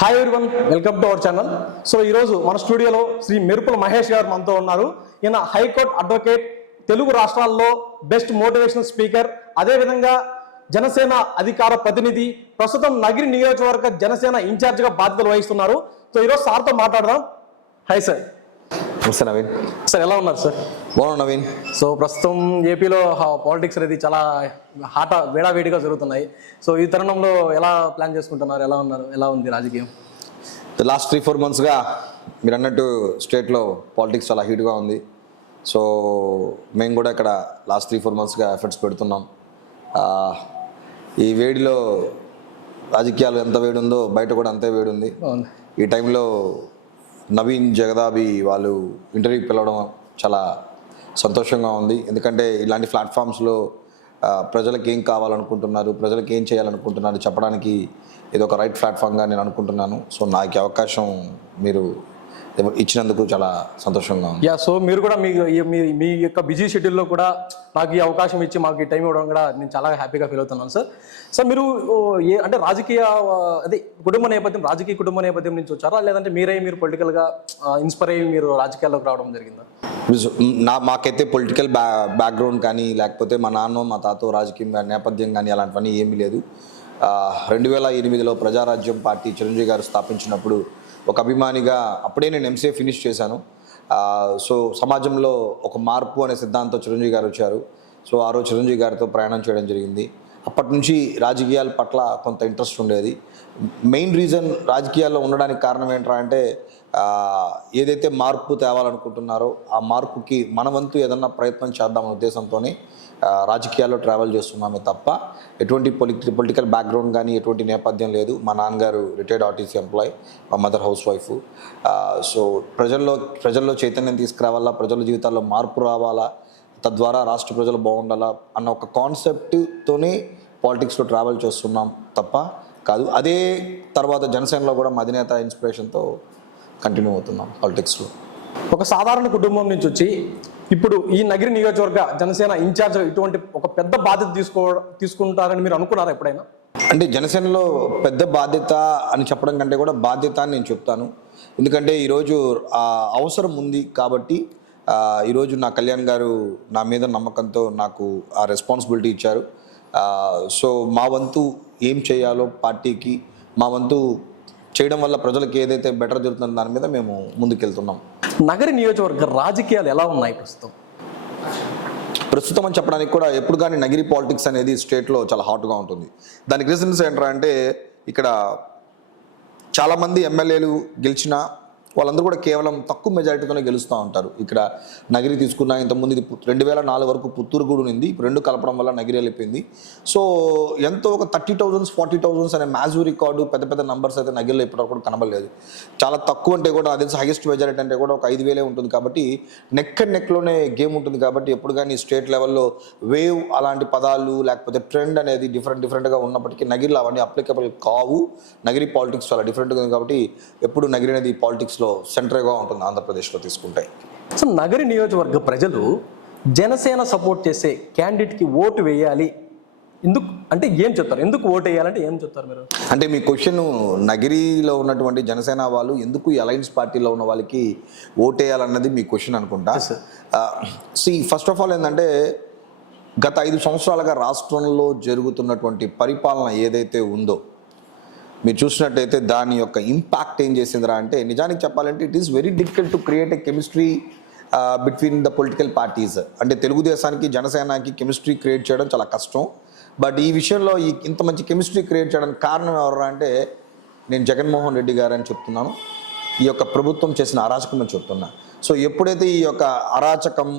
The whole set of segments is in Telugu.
Hi everyone, welcome to our channel. So ఈరోజు మన స్టూడియోలో శ్రీ మెరుపుల మహేష్ గారు మనతో ఉన్నారు. ఈయన హైకోర్టు అడ్వకేట్, తెలుగు రాష్ట్రాల్లో బెస్ట్ మోటివేషనల్ స్పీకర్, అదేవిధంగా జనసేన అధికార ప్రతినిధి, ప్రస్తుతం నగిరి నియోజకవర్గ జనసేన ఇన్ఛార్జిగా బాధ్యతలు వహిస్తున్నారు. సో ఈరోజు సార్తో మాట్లాడదాం. Hi sir. నమస్తే నవీన్. సార్ ఎలా ఉన్నారు సార్? బాగున్నా నవీన్. సో ప్రస్తుతం ఏపీలో పాలిటిక్స్ అనేది చాలా వేడిగా జరుగుతున్నాయి. సో ఈ తరుణంలో ఎలా ప్లాన్ చేసుకుంటున్నారు? ఎలా ఉన్నారు? ఎలా ఉంది రాజకీయం? లాస్ట్ 3-4 monthsగా మీరు అన్నట్టు స్టేట్లో పాలిటిక్స్ చాలా హీట్గా ఉంది. సో మేము కూడా ఇక్కడ లాస్ట్ 3-4 monthsగా ఎఫర్ట్స్ పెడుతున్నాం. ఈ వేడిలో రాజకీయాలు ఎంత వేడి ఉందో బయట కూడా అంతే వేడి ఉంది. ఈ టైంలో నవీన్ జగదాబి వాళ్ళు ఇంటర్వ్యూకి పిలవడం చాలా సంతోషంగా ఉంది. ఎందుకంటే ఇలాంటి ప్లాట్ఫామ్స్లో ప్రజలకు ఏం కావాలనుకుంటున్నారు, ప్రజలకు ఏం చేయాలనుకుంటున్నారు చెప్పడానికి ఇది ఒక రైట్ ప్లాట్ఫామ్గా నేను అనుకుంటున్నాను. సో నాకు అవకాశం మీరు ఇచ్చినందుకు చాలా సంతోషంగా ఉంది. సో మీరు కూడా మీ యొక్క బిజీ షెడ్యూల్లో కూడా నాకు ఈ అవకాశం ఇచ్చి మాకు ఈ టైం ఇవ్వడం కూడా నేను చాలా హ్యాపీగా ఫీల్ అవుతున్నాను సార్. సార్ మీరు అంటే రాజకీయ కుటుంబ నేపథ్యం నుంచి వచ్చారా, లేదంటే మీరు పొలిటికల్గా ఇన్స్పైర్ అయ్యి మీరు రాజకీయాల్లోకి రావడం జరిగిందా? మాకైతే పొలిటికల్ బ్యాక్గ్రౌండ్ కానీ లేకపోతే మా నాన్న మా తాత రాజకీయ నేపథ్యం కానీ అలాంటివన్నీ ఏమీ లేదు. 2008లో ప్రజారాజ్యం పార్టీ చిరంజీవి గారు స్థాపించినప్పుడు ఒక అభిమానిగా అప్పుడే నేను ఎంసీఏ ఫినిష్ చేశాను. సో సమాజంలో ఒక మార్పు అనే సిద్ధాంతం చిరంజీవి గారు వచ్చారు. సో ఆ రోజు చిరంజీవి గారితో ప్రయాణం చేయడం జరిగింది. అప్పటి నుంచి రాజకీయాల పట్ల కొంత ఇంట్రెస్ట్ ఉండేది. మెయిన్ రీజన్ రాజకీయాల్లో ఉండడానికి కారణం ఏంట్రా అంటే ఏదైతే మార్పు తేవాలనుకుంటున్నారో ఆ మార్పుకి మన వంతు ఏదన్నా ప్రయత్నం చేద్దామనే ఉద్దేశంతోనే రాజకీయాల్లో ట్రావెల్ చేస్తున్నామే తప్ప ఎటువంటి పొలిటికల్ బ్యాక్గ్రౌండ్ కానీ ఎటువంటి నేపథ్యం లేదు. మా నాన్నగారు రిటైర్డ్ ఆర్టీసీ ఎంప్లాయ్, మా మదర్ హౌస్ వైఫ్. సో ప్రజల్లో చైతన్యం తీసుకురావాలా, ప్రజల జీవితాల్లో మార్పు రావాలా, తద్వారా రాష్ట్ర ప్రజలు బాగుండాలా అన్న ఒక కాన్సెప్ట్తోనే పాలిటిక్స్లో ట్రావెల్ చేస్తున్నాం తప్ప కాదు. అదే తర్వాత జనసేనలో కూడా మా అధినేత ఇన్స్పిరేషన్తో కంటిన్యూ అవుతున్నాం పాలిటిక్స్లో. ఒక సాధారణ కుటుంబం నుంచి వచ్చి ఇప్పుడు ఈ నగిరి నియోజకవర్గ జనసేన ఇన్ఛార్జ్ ఇటువంటి ఒక పెద్ద బాధ్యత తీసుకుంటారని మీరు అనుకున్నారా ఎప్పుడైనా? అంటే జనసేనలో పెద్ద బాధ్యత అని చెప్పడం కంటే కూడా బాధ్యత అని నేను చెప్తాను. ఎందుకంటే ఈరోజు అవసరం ఉంది కాబట్టి ఈరోజు నా కళ్యాణ్ గారు నా మీద నమ్మకంతో నాకు ఆ రెస్పాన్సిబిలిటీ ఇచ్చారు. సో మా వంతు ఏం చేయాలో పార్టీకి మా వంతు చేయడం వల్ల ప్రజలకు ఏదైతే బెటర్ జరుగుతుందో దాని మీద మేము ముందుకెళ్తున్నాం. నగరి నియోజకవర్గ రాజకీయాలు ఎలా ఉన్నాయి ప్రస్తుతం అని చెప్పడానికి కూడా ఎప్పుడు కానీ నగిరి పాలిటిక్స్ అనేది స్టేట్లో చాలా హాట్గా ఉంటుంది. దానికి రీజన్స్ ఏంటంటే ఇక్కడ చాలామంది ఎమ్మెల్యేలు గెలిచినా వాళ్ళందరూ కూడా కేవలం తక్కువ మెజారిటీతోనే గెలుస్తూ ఉంటారు. ఇక్కడ నగిరి తీసుకున్న ఇంతకుముందు ఇది 2004 వరకు పుత్తూరు కూడా ఉంది. ఇప్పుడు రెండు కలపడం వల్ల నగిరి వెళ్ళిపోయింది. సో ఎంతో ఒక 30,000 40,000 అనే మ్యాజివ్ రికార్డు పెద్ద పెద్ద నంబర్స్ అయితే నగిరిలో ఇప్పటివరకు కూడా కనబడలేదు. చాలా తక్కువ అంటే కూడా అదే హైయెస్ట్ మెజారిటీ అంటే కూడా ఒక 5,000 ఉంటుంది. కాబట్టి నెక్ అండ్ నెక్లోనే గేమ్ ఉంటుంది. కాబట్టి ఎప్పుడు కానీ స్టేట్ లెవెల్లో వేవ్ అలాంటి పదాలు లేకపోతే ట్రెండ్ అనేది డిఫరెంట్గా ఉన్నప్పటికీ నగిరిలో అవన్నీ అప్లికబుల్ కావు. నగిరి పాలిటిక్స్ చాలా డిఫరెంట్గా ఉంది. కాబట్టి ఎప్పుడు నగిరి అనేది పాలిటిక్స్ సెంటర్గా ఉంటుంది ఆంధ్రప్రదేశ్లో తీసుకుంటే. సో నగరి నియోజకవర్గ ప్రజలు జనసేన సపోర్ట్ చేసే క్యాండిడేట్కి ఓటు వేయాలి ఎందుకు అంటే ఏం చెప్తారు? ఎందుకు ఓటు వేయాలంటే ఏం చెప్తారు మీరు? అంటే మీ క్వశ్చన్ నగిరిలో ఉన్నటువంటి జనసేన వాళ్ళు ఎందుకు ఈ అలయన్స్ పార్టీలో ఉన్న వాళ్ళకి ఓటు వేయాలన్నది మీ క్వశ్చన్ అనుకుంటా. ఫస్ట్ ఆఫ్ ఆల్ ఏంటంటే గత 5 సంవత్సరాలుగా రాష్ట్రంలో జరుగుతున్నటువంటి పరిపాలన ఏదైతే ఉందో మీరు చూసినట్టయితే దాని యొక్క ఇంపాక్ట్ ఏం చేసిందిరా అంటే నిజానికి చెప్పాలంటే it is very difficult to create a chemistry between the political parties. అంటే తెలుగుదేశానికి జనసేనకి కెమిస్ట్రీ క్రియేట్ చేయడం చాలా కష్టం. బట్ ఈ విషయంలో ఇంత మంచి కెమిస్ట్రీ క్రియేట్ చేయడానికి కారణం ఎవరు అంటే నేను జగన్మోహన్ రెడ్డి గారు అని చెప్తున్నాను. ఈ యొక్క ప్రభుత్వం చేసిన అరాచకం అని చెప్తున్నా. సో ఎప్పుడైతే ఈ యొక్క అరాచకం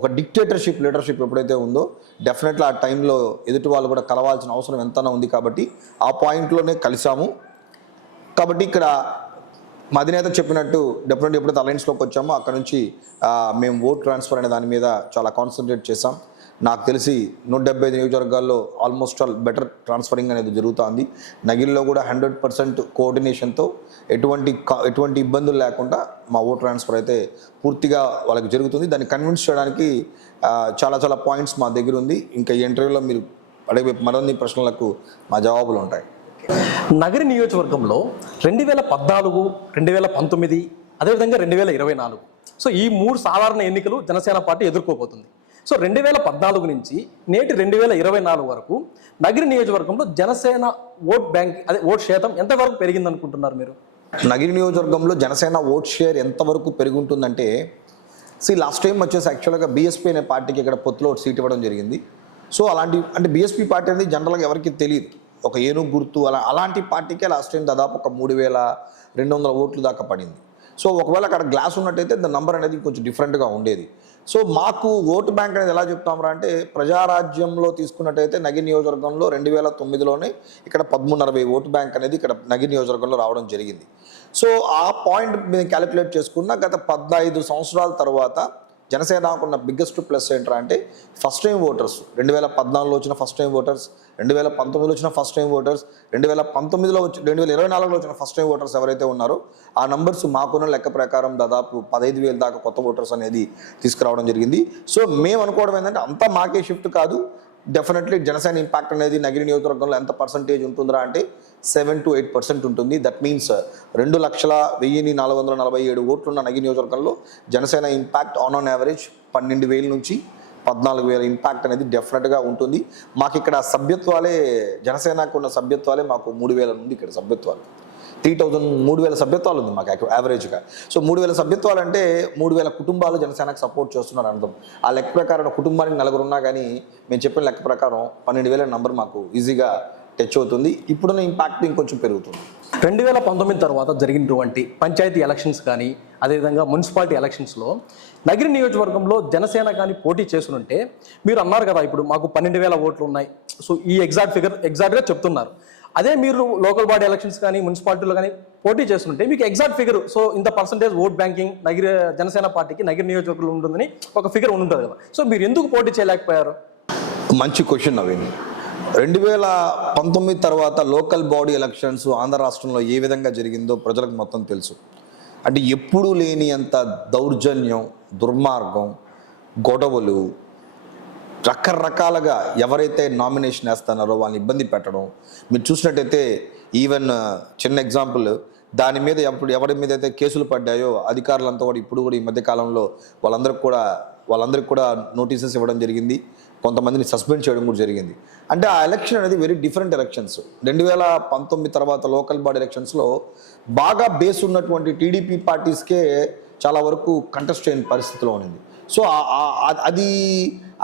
ఒక డిక్టేటర్షిప్ లీడర్షిప్ ఎప్పుడైతే ఉందో డెఫినెట్లీ ఆ టైంలో ఎదుటి వాళ్ళు కూడా కలవాల్సిన అవసరం ఎంతైనా ఉంది. కాబట్టి ఆ పాయింట్లోనే కలిసాము. కాబట్టి ఇక్కడ మా అధినేత చెప్పినట్టు డెఫినెట్లీ ఎప్పుడైతే అలయన్స్లోకి వచ్చామో అక్కడ నుంచి మేము ఓట్ ట్రాన్స్ఫర్ అనే దాని మీద చాలా కాన్సన్ట్రేట్ చేసాం. నాకు తెలిసి 175 నియోజకవర్గాల్లో ఆల్మోస్ట్ ఆల్ బెటర్ ట్రాన్స్ఫరింగ్ అనేది జరుగుతుంది. నగిరిలో కూడా 100% కోఆర్డినేషన్తో ఎటువంటి ఇబ్బందులు లేకుండా మా ఓట్ ట్రాన్స్ఫర్ అయితే పూర్తిగా వాళ్ళకి జరుగుతుంది. దాన్ని కన్విన్స్ చేయడానికి చాలా పాయింట్స్ మా దగ్గర ఉంది. ఇంకా ఈ ఇంటర్వ్యూలో మీరు అడిగే మరిన్ని ప్రశ్నలకు మా జవాబులు ఉంటాయి. నగరి నియోజకవర్గంలో 2014, 2019, అదేవిధంగా 2024, సో ఈ 3 సాధారణ ఎన్నికలు జనసేన పార్టీ ఎదుర్కోబోతుంది. సో 2014 నుంచి నేటి 2024 వరకు నగరి నియోజకవర్గంలో జనసేన ఓట్ బ్యాంక్ ఓట్ శాతం ఎంతవరకు పెరిగింది అనుకుంటున్నారు మీరు? నగిరి నియోజకవర్గంలో జనసేన ఓట్ షేర్ ఎంతవరకు పెరుగుంటుందంటే, లాస్ట్ టైం వచ్చేసి యాక్చువల్గా బీఎస్పీ అనే పార్టీకి ఇక్కడ పొత్తులో సీట్ ఇవ్వడం జరిగింది. సో అలాంటి అంటే బీఎస్పీ పార్టీ అనేది జనరల్గా ఎవరికి తెలియదు, ఒక ఏనుగు గుర్తు అలాంటి పార్టీకే లాస్ట్ టైం దాదాపు ఒక 3200 ఓట్లు దాకా పడింది. సో ఒకవేళ అక్కడ గ్లాస్ ఉన్నట్టయితే దాని నంబర్ అనేది కొంచెం డిఫరెంట్గా ఉండేది. సో మాకు ఓటు బ్యాంక్ అనేది ఎలా చెప్తామరా అంటే, ప్రజారాజ్యంలో తీసుకున్నట్టయితే నగిరి నియోజకవర్గంలో 2009లోనే ఇక్కడ 1360 ఓటు బ్యాంక్ అనేది ఇక్కడ నగిరి నియోజకవర్గంలో రావడం జరిగింది. సో ఆ పాయింట్ మేము క్యాలిక్యులేట్ చేసుకున్న గత 15 సంవత్సరాల తర్వాత జనసేనకు ఉన్న బిగ్గెస్ట్ ప్లస్ ఏంట్రా అంటే, ఫస్ట్ టైం ఓటర్స్ 2014లో వచ్చిన ఫస్ట్ టైం ఓటర్స్, 2019లో వచ్చిన ఫస్ట్ టైం ఓటర్స్, 2024లో వచ్చిన ఫస్ట్ టైం ఓటర్స్ ఎవరైతే ఉన్నారో ఆ నంబర్స్ మాకున్న లెక్క ప్రకారం దాదాపు 15,000 దాకా కొత్త ఓటర్స్ అనేది తీసుకురావడం జరిగింది. సో మేము అనుకోవడం ఏంటంటే అంతా మాకే షిఫ్ట్ కాదు, డెఫినెట్లీ జనసేన ఇంపాక్ట్ అనేది నగిరి నియోజకవర్గంలో ఎంత పర్సంటేజ్ ఉంటుందా అంటే 7 to 8% ఉంటుంది. దట్ మీన్స్ 2,04,447 ఓట్లున్న నగిరి నియోజకవర్గంలో జనసేన ఇంపాక్ట్ ఆన్ యావరేజ్ 12,000 నుంచి 14,000 ఇంపాక్ట్ అనేది డెఫినెట్గా ఉంటుంది. మాకు ఇక్కడ సభ్యత్వాలే, జనసేనకు ఉన్న సభ్యత్వాలే మాకు 3,000 నుండి ఇక్కడ సభ్యత్వాలు 3,000 సభ్యత్వాలు ఉంది మాకు యావరేజ్గా. సో 3,000 సభ్యత్వాలు అంటే 3,000 కుటుంబాలు జనసేనకు సపోర్ట్ చేస్తున్నారు అర్థం. ఆ లెక్క ప్రకారం కుటుంబానికి 4 ఉన్నా కానీ మేము చెప్పిన లెక్క ప్రకారం 12,000 నెంబర్ మాకు ఈజీగా టచ్ అవుతుంది. ఇప్పుడున్న ఇంపాక్ట్ ఇంకొంచెం పెరుగుతుంది. 2019 తర్వాత జరిగినటువంటి పంచాయతీ ఎలక్షన్స్ కానీ, అదేవిధంగా మున్సిపాలిటీ ఎలక్షన్స్లో నగిరి నియోజకవర్గంలో జనసేన కానీ పోటీ చేస్తుంటే మీరు అన్నారు కదా, ఇప్పుడు మాకు 12,000 ఓట్లు ఉన్నాయి. సో ఈ ఎగ్జాక్ట్గా చెప్తున్నారు. అదే మీరు లోకల్ బాడీ ఎలక్షన్స్ కానీ మున్సిపాలిటీలో కానీ పోటీ చేస్తుంటే మీకు ఎగ్జాక్ట్ ఫిగర్, సో ఇంత percentage vote banking Nagari Janasena పార్టీకి నగిరి నియోజకవర్గంలో ఉంటుందని ఒక ఫిగర్ ఉంటుంది కదా. సో మీరు ఎందుకు పోటీ చేయలేకపోయారు? మంచి క్వశ్చన్ నవీన్. 2019 తర్వాత లోకల్ బాడీ ఎలక్షన్స్ ఆంధ్ర రాష్ట్రంలో ఏ విధంగా జరిగిందో ప్రజలకు మొత్తం తెలుసు. అంటే ఎప్పుడూ లేని అంత దౌర్జన్యం, దుర్మార్గం, గొడవలు, రకరకాలుగా ఎవరైతే నామినేషన్ వేస్తున్నారో వాళ్ళని ఇబ్బంది పెట్టడం మీరు చూసినట్టయితే, ఈవెన్ చిన్న ఎగ్జాంపుల్, దాని మీద ఎవరి మీద అయితే కేసులు పడ్డాయో అధికారులంతా కూడా ఇప్పుడు కూడా ఈ మధ్యకాలంలో వాళ్ళందరికీ కూడా నోటీసెస్ ఇవ్వడం జరిగింది, కొంతమందిని సస్పెండ్ చేయడం కూడా జరిగింది. అంటే ఆ ఎలక్షన్ అనేది వెరీ డిఫరెంట్ ఎలక్షన్స్. 2019 తర్వాత లోకల్ బాడీ ఎలక్షన్స్లో బాగా బేస్ ఉన్నటువంటి టీడీపీ పార్టీస్కే చాలా వరకు కంటెస్ట్ అయిన పరిస్థితిలో ఉంది. సో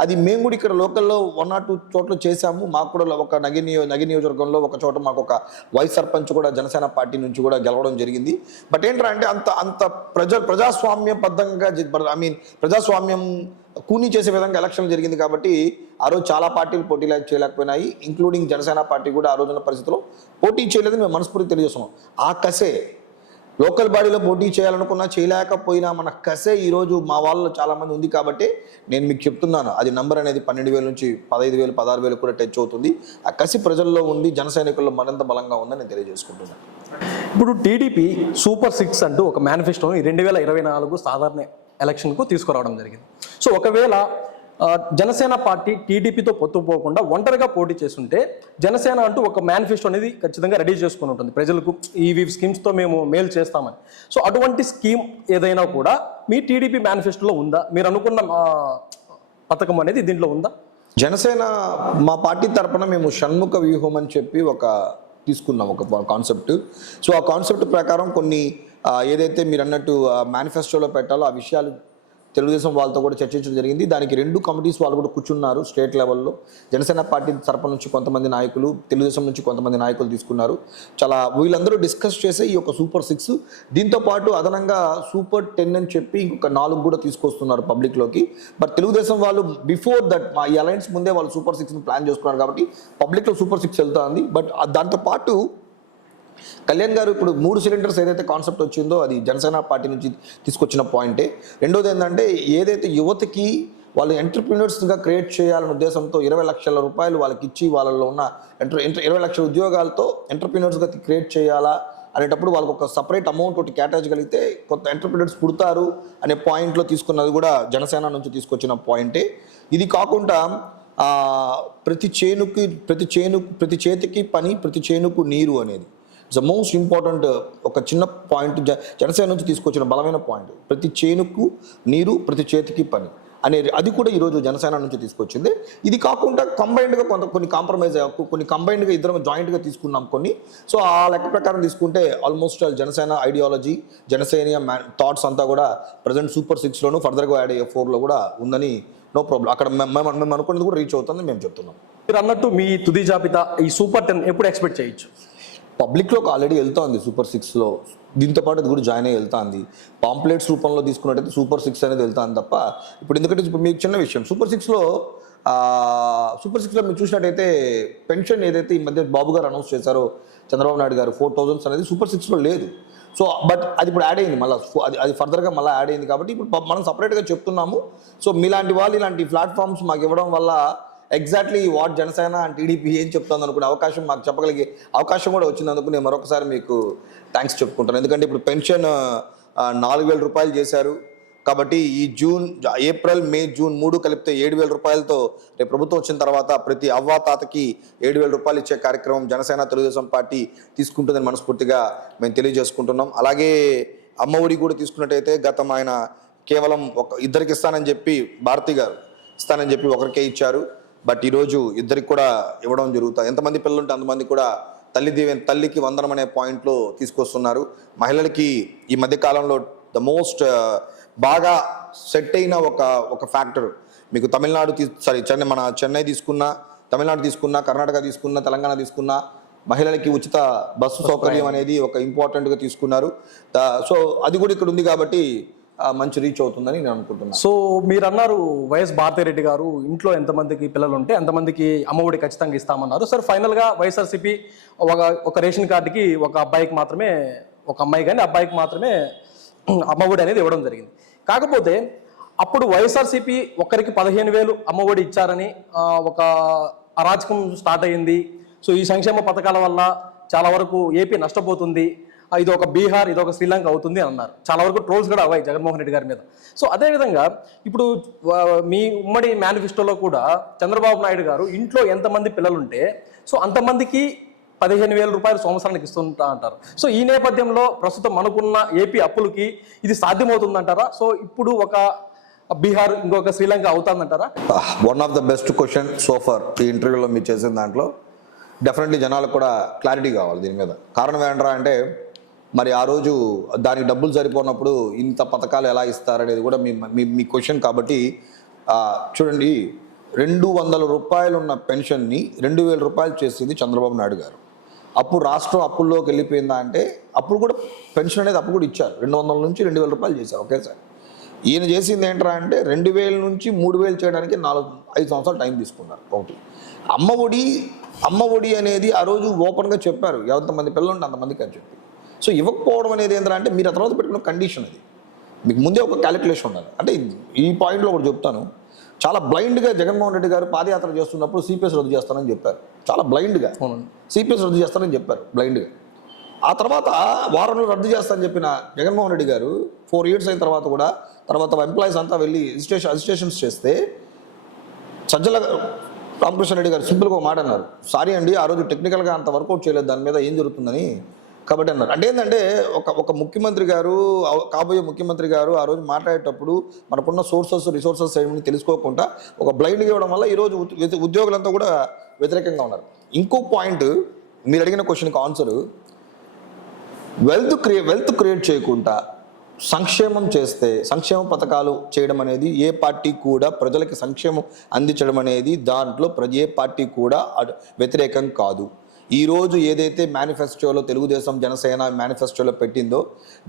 అది మేము కూడా ఇక్కడ లోకల్లో 1 or 2 చోట్ల చేశాము. మాకు కూడా ఒక నగిరి నియోజకవర్గంలో ఒక చోట మాకు ఒక వైస్ సర్పంచ్ కూడా జనసేన పార్టీ నుంచి కూడా గెలవడం జరిగింది. బట్ ఏంటంటే అంటే అంత ప్రజాస్వామ్యబద్ధంగా ప్రజాస్వామ్యం కూనీ చేసే విధంగా ఎలక్షన్ జరిగింది కాబట్టి ఆ రోజు చాలా పార్టీలు పోటీ చేయలేకపోయినాయి, ఇంక్లూడింగ్ జనసేన పార్టీ కూడా ఆ రోజున్న పరిస్థితిలో పోటీ చేయలేదని మేము మనస్ఫూర్తి తెలియజేస్తున్నాం. ఆ కసే లోకల్ బాడీలో పోటీ చేయాలనుకున్నా చేయలేకపోయినా మన కసే ఈరోజు మా వాళ్ళు చాలామంది ఉంది కాబట్టి నేను మీకు చెప్తున్నాను, అది నంబర్ అనేది 12,000 నుంచి 15,000, 16,000 కూడా టచ్ అవుతుంది. ఆ కసి ప్రజల్లో ఉంది, జన సైనికుల్లో మరింత బలంగా ఉందని నేను తెలియజేసుకుంటున్నాను. ఇప్పుడు టీడీపీ సూపర్ 6 అంటూ ఒక మేనిఫెస్టోని 2024 సాధారణ ఎలక్షన్కు తీసుకురావడం జరిగింది. సో ఒకవేళ జనసేన పార్టీ టీడీపీతో పొత్తుపోకుండా ఒంటరిగా పోటీ చేస్తుంటే జనసేన అంటూ ఒక మేనిఫెస్టో అనేది ఖచ్చితంగా రెడీ చేసుకుని ఉంటుంది, ప్రజలకు ఈ స్కీమ్స్తో మేము మేలు చేస్తామని. సో అటువంటి స్కీమ్ ఏదైనా కూడా మీ టీడీపీ మేనిఫెస్టోలో ఉందా? మీరు అనుకున్న పథకం అనేది దీంట్లో ఉందా? జనసేన మా పార్టీ తరఫున మేము షణ్ముఖ వ్యూహం అని చెప్పి తీసుకున్నాం ఒక కాన్సెప్ట్. సో ఆ కాన్సెప్ట్ ప్రకారం కొన్ని ఏదైతే మీరు అన్నట్టు మేనిఫెస్టోలో పెట్టాలో ఆ విషయాలు తెలుగుదేశం వాళ్ళతో కూడా చర్చించడం జరిగింది. దానికి 2 కమిటీస్ వాళ్ళు కూడా కూర్చున్నారు స్టేట్ లెవెల్లో. జనసేన పార్టీ తరపు నుంచి కొంతమంది నాయకులు, తెలుగుదేశం నుంచి కొంతమంది నాయకులు తీసుకున్నారు. వీళ్ళందరూ డిస్కస్ చేసే ఈ యొక్క సూపర్ 6 దీంతోపాటు అదనంగా సూపర్ 10 అని చెప్పి ఇంకొక 4 కూడా తీసుకొస్తున్నారు పబ్లిక్లోకి. బట్ తెలుగుదేశం వాళ్ళు బిఫోర్ దట్ ఈ అలయన్స్ ముందే వాళ్ళు సూపర్ 6ని ప్లాన్ చేసుకున్నారు కాబట్టి పబ్లిక్లో సూపర్ 6 వెళ్తుంది. బట్ దాంతోపాటు కళ్యాణ్ గారు ఇప్పుడు 3 సిలిండర్స్ ఏదైతే కాన్సెప్ట్ వచ్చిందో అది జనసేన పార్టీ నుంచి తీసుకొచ్చిన పాయింటే. రెండోది ఏంటంటే ఏదైతే యువతకి వాళ్ళు ఎంటర్ప్రినర్స్గా క్రియేట్ చేయాలనే ఉద్దేశంతో 20 లక్షల రూపాయలు వాళ్ళకి ఇచ్చి వాళ్ళలో ఉన్న 20 లక్షల ఉద్యోగాలతో ఎంటర్ప్రినర్స్గా క్రియేట్ చేయాలా అనేటప్పుడు వాళ్ళకి ఒక సపరేట్ అమౌంట్ ఒకటి కేటాయించగలిగితే కొత్త ఎంటర్ప్రినర్స్ పుడతారు అనే పాయింట్లో తీసుకున్నది కూడా జనసేన నుంచి తీసుకొచ్చిన పాయింటే. ఇది కాకుండా ప్రతి చేతికి పని, ప్రతి చేనుకు నీరు అనేది ఇట్స్ ద మోస్ట్ ఇంపార్టెంట్. ఒక చిన్న పాయింట్ జనసేన నుంచి తీసుకొచ్చిన బలమైన పాయింట్, ప్రతి చేనుకు నీరు, ప్రతి చేతికి పని అనేది. అది కూడా ఈరోజు జనసేన నుంచి తీసుకొచ్చింది. ఇది కాకుండా కంబైన్డ్గా కొన్ని కాంప్రమైజ్ కొన్ని కంబైన్డ్గా ఇద్దరం జాయింట్గా తీసుకున్నాం కొన్ని. సో ఆ లెక్క ప్రకారం తీసుకుంటే almost Janasena ideology, Janasena thoughts అంతా కూడా ప్రజెంట్ సూపర్ 6లోను ఫర్దర్గా యాడ్ అయ్యే 4లో కూడా ఉందని నో ప్రాబ్లం. అక్కడ మేము అనుకున్నది కూడా రీచ్ అవుతుందని మేము చెప్తున్నాం. మీరు అన్నట్టు మీ తుది జాబితా ఈ సూపర్ 10 ఎప్పుడు ఎక్స్పెక్ట్ చేయొచ్చు? పబ్లిక్లోకి ఆల్రెడీ వెళ్తుంది సూపర్ 6లో. దీంతో పాటు అది కూడా జాయిన్ అయ్యి వెళ్తుంది. పాంప్లెట్స్ రూపంలో తీసుకున్నట్టయితే సూపర్ 6 అనేది వెళ్తుంది తప్ప ఇప్పుడు ఎందుకంటే ఇప్పుడు మీకు చిన్న విషయం, సూపర్ 6లో మీరు చూసినట్టయితే పెన్షన్ ఏదైతే ఈ మధ్య బాబు గారు అనౌన్స్ చేశారో చంద్రబాబు నాయుడు గారు 4,000 అనేది సూపర్ 6లో లేదు. సో బట్ అది ఇప్పుడు యాడ్ అయింది మళ్ళీ, అది ఫర్దర్గా మళ్ళీ యాడ్ అయింది కాబట్టి ఇప్పుడు మనం సపరేట్గా చెప్తున్నాము. సో మీలాంటి వాళ్ళు ఇలాంటి ప్లాట్ఫామ్స్ మాకు ఇవ్వడం వల్ల exactly what Janasena and TDP ఏం చెప్తుంది అనుకునే అవకాశం మాకు చెప్పగలిగే అవకాశం కూడా వచ్చినందుకు నేను మరొకసారి మీకు థ్యాంక్స్ చెప్పుకుంటాను. ఎందుకంటే ఇప్పుడు పెన్షన్ 4,000 రూపాయలు చేశారు కాబట్టి ఈ ఏప్రిల్, మే, జూన్ 3 కలిపితే 7,000 రూపాయలతో రేపు ప్రభుత్వం వచ్చిన తర్వాత ప్రతి అవ్వాతాతకి 7,000 రూపాయలు ఇచ్చే కార్యక్రమం జనసేన తెలుగుదేశం పార్టీ తీసుకుంటుందని మనస్ఫూర్తిగా మేము తెలియజేసుకుంటున్నాం. అలాగే అమ్మఒడి కూడా తీసుకున్నట్టయితే గతం ఆయన కేవలం ఇద్దరికి ఇస్తానని చెప్పి, భారతి గారు ఇస్తానని చెప్పి ఒకరికే ఇచ్చారు. బట్ ఈరోజు ఇద్దరికి కూడా ఇవ్వడం జరుగుతుంది. ఎంతమంది పిల్లలు ఉంటే అంతమంది కూడా తల్లికి వందనం అనే పాయింట్లో తీసుకొస్తున్నారు. మహిళలకి ఈ మధ్యకాలంలో ద మోస్ట్ బాగా సెట్ అయిన ఒక ఫ్యాక్టర్ మీకు చెన్నై తీసుకున్నా, తమిళనాడు తీసుకున్నా, కర్ణాటక తీసుకున్నా, తెలంగాణ తీసుకున్నా మహిళలకి ఉచిత బస్సు సౌకర్యం అనేది ఒక ఇంపార్టెంట్గా తీసుకున్నారు. సో అది కూడా ఇక్కడ ఉంది కాబట్టి మంచి రీచ్ అవుతుందని నేను అనుకుంటున్నాను. సో మీరు అన్నారు వైఎస్ భారతిరెడ్డి గారు ఇంట్లో ఎంతమందికి పిల్లలు ఉంటే అంతమందికి అమ్మఒడి ఖచ్చితంగా ఇస్తామన్నారు. సార్ ఫైనల్గా వైఎస్ఆర్సీపీ ఒక రేషన్ కార్డుకి ఒక అబ్బాయికి మాత్రమే, ఒక అమ్మాయి కానీ అబ్బాయికి మాత్రమే అమ్మఒడి అనేది ఇవ్వడం జరిగింది. కాకపోతే అప్పుడు వైఎస్ఆర్సీపీ ఒకరికి 15,000 అమ్మఒడి ఇచ్చారని ఒక అరాచకం స్టార్ట్ అయ్యింది. సో ఈ సంక్షేమ పథకాల వల్ల చాలా వరకు ఏపీ నష్టపోతుంది, ఇది ఒక బీహార్, ఇది ఒక శ్రీలంక అవుతుంది అని అన్నారు. చాలా వరకు ట్రోల్స్ కూడా అవ్వాయి జగన్మోహన్ రెడ్డి గారి మీద. సో అదేవిధంగా ఇప్పుడు మీ ఉమ్మడి మేనిఫెస్టోలో కూడా చంద్రబాబు నాయుడు గారు ఇంట్లో ఎంతమంది పిల్లలుంటే సో అంతమందికి 15,000 రూపాయలు సంవత్సరానికి ఇస్తుంటా అంటారు. సో ఈ నేపథ్యంలో ప్రస్తుతం మనకున్న ఏపీ అప్పులకి ఇది సాధ్యమవుతుందంటారా? సో ఇప్పుడు ఒక బీహార్, ఇంకొక శ్రీలంక అవుతుందంటారా? One of the best question so far ఈ ఇంటర్వ్యూలో మీరు చేసిన దాంట్లో. డెఫినెట్లీ జనాలకు కూడా క్లారిటీ కావాలి దీని మీద. కారణం ఏంటరా అంటే మరి ఆ రోజు దానికి డబ్బులు సరిపోనప్పుడు ఇంత పథకాలు ఎలా ఇస్తారనేది కూడా మీ క్వశ్చన్ కాబట్టి చూడండి, 200 రూపాయలు ఉన్న పెన్షన్ని 2,000 రూపాయలు చేసింది చంద్రబాబు నాయుడు గారు. అప్పుడు రాష్ట్రం అప్పుల్లోకి వెళ్ళిపోయిందా అంటే అప్పుడు కూడా పెన్షన్ అనేది అప్పుడు కూడా ఇచ్చారు. 200 నుంచి 2,000 రూపాయలు చేశారు ఒకేసారి. ఈయన చేసింది ఏంట్రా అంటే 2,000 నుంచి 3,000 చేయడానికి 5 సంవత్సరాలు టైం తీసుకున్నారు. ఒకటి అమ్మఒడి అనేది ఆ రోజు ఓపెన్గా చెప్పారు, ఎంతమంది పిల్లలు ఉంటే అంతమందికి అని చెప్పి. సో ఇవ్వకపోవడం అనేది ఏంటంటే అంటే మీరు ఆ తర్వాత పెట్టుకున్న కండిషన్ అది, మీకు ముందే ఒక క్యాలిక్యులేషన్ ఉండాలి. అంటే ఈ పాయింట్లో ఒకటి చెప్తాను, చాలా బ్లైండ్గా జగన్మోహన్ రెడ్డి గారు పాదయాత్ర చేస్తున్నప్పుడు సిపిఎస్ రద్దు చేస్తానని చెప్పారు. చాలా బ్లైండ్గా సిపిఎస్ రద్దు చేస్తానని చెప్పారు బ్లైండ్గా. ఆ తర్వాత వారంలో రద్దు చేస్తానని చెప్పిన జగన్మోహన్ రెడ్డి గారు 4 years అయిన తర్వాత కూడా ఎంప్లాయీస్ అంతా వెళ్ళి అజిస్ట్రేషన్స్ చేస్తే సజ్జల రామకృష్ణ రెడ్డి గారు సింపుల్గా ఒక మాట అన్నారు, సారీ అండి ఆ రోజు టెక్నికల్గా అంత వర్కౌట్ చేయలేదు, దాని మీద ఏం జరుగుతుందని కాబట్టి అన్నారు. అంటే ఏంటంటే ఒక ముఖ్యమంత్రి గారు, కాబోయే ముఖ్యమంత్రి గారు ఆ రోజు మాట్లాడేటప్పుడు మనకున్న రిసోర్సెస్ ఏమని తెలుసుకోకుండా ఒక బ్లైండ్గా ఇవ్వడం వల్ల ఈరోజు ఉద్యోగులంతా కూడా వ్యతిరేకంగా ఉన్నారు. ఇంకో పాయింట్, మీరు అడిగిన క్వశ్చన్కి ఆన్సరు, వెల్త్ క్రియేట్ చేయకుండా సంక్షేమ పథకాలు చేయడం అనేది ఏ పార్టీ కూడా, ప్రజలకి సంక్షేమం అందించడం అనేది దాంట్లో ఏ పార్టీ కూడా వ్యతిరేకం కాదు. ఈరోజు ఏదైతే మేనిఫెస్టోలో తెలుగుదేశం జనసేన మేనిఫెస్టోలో పెట్టిందో,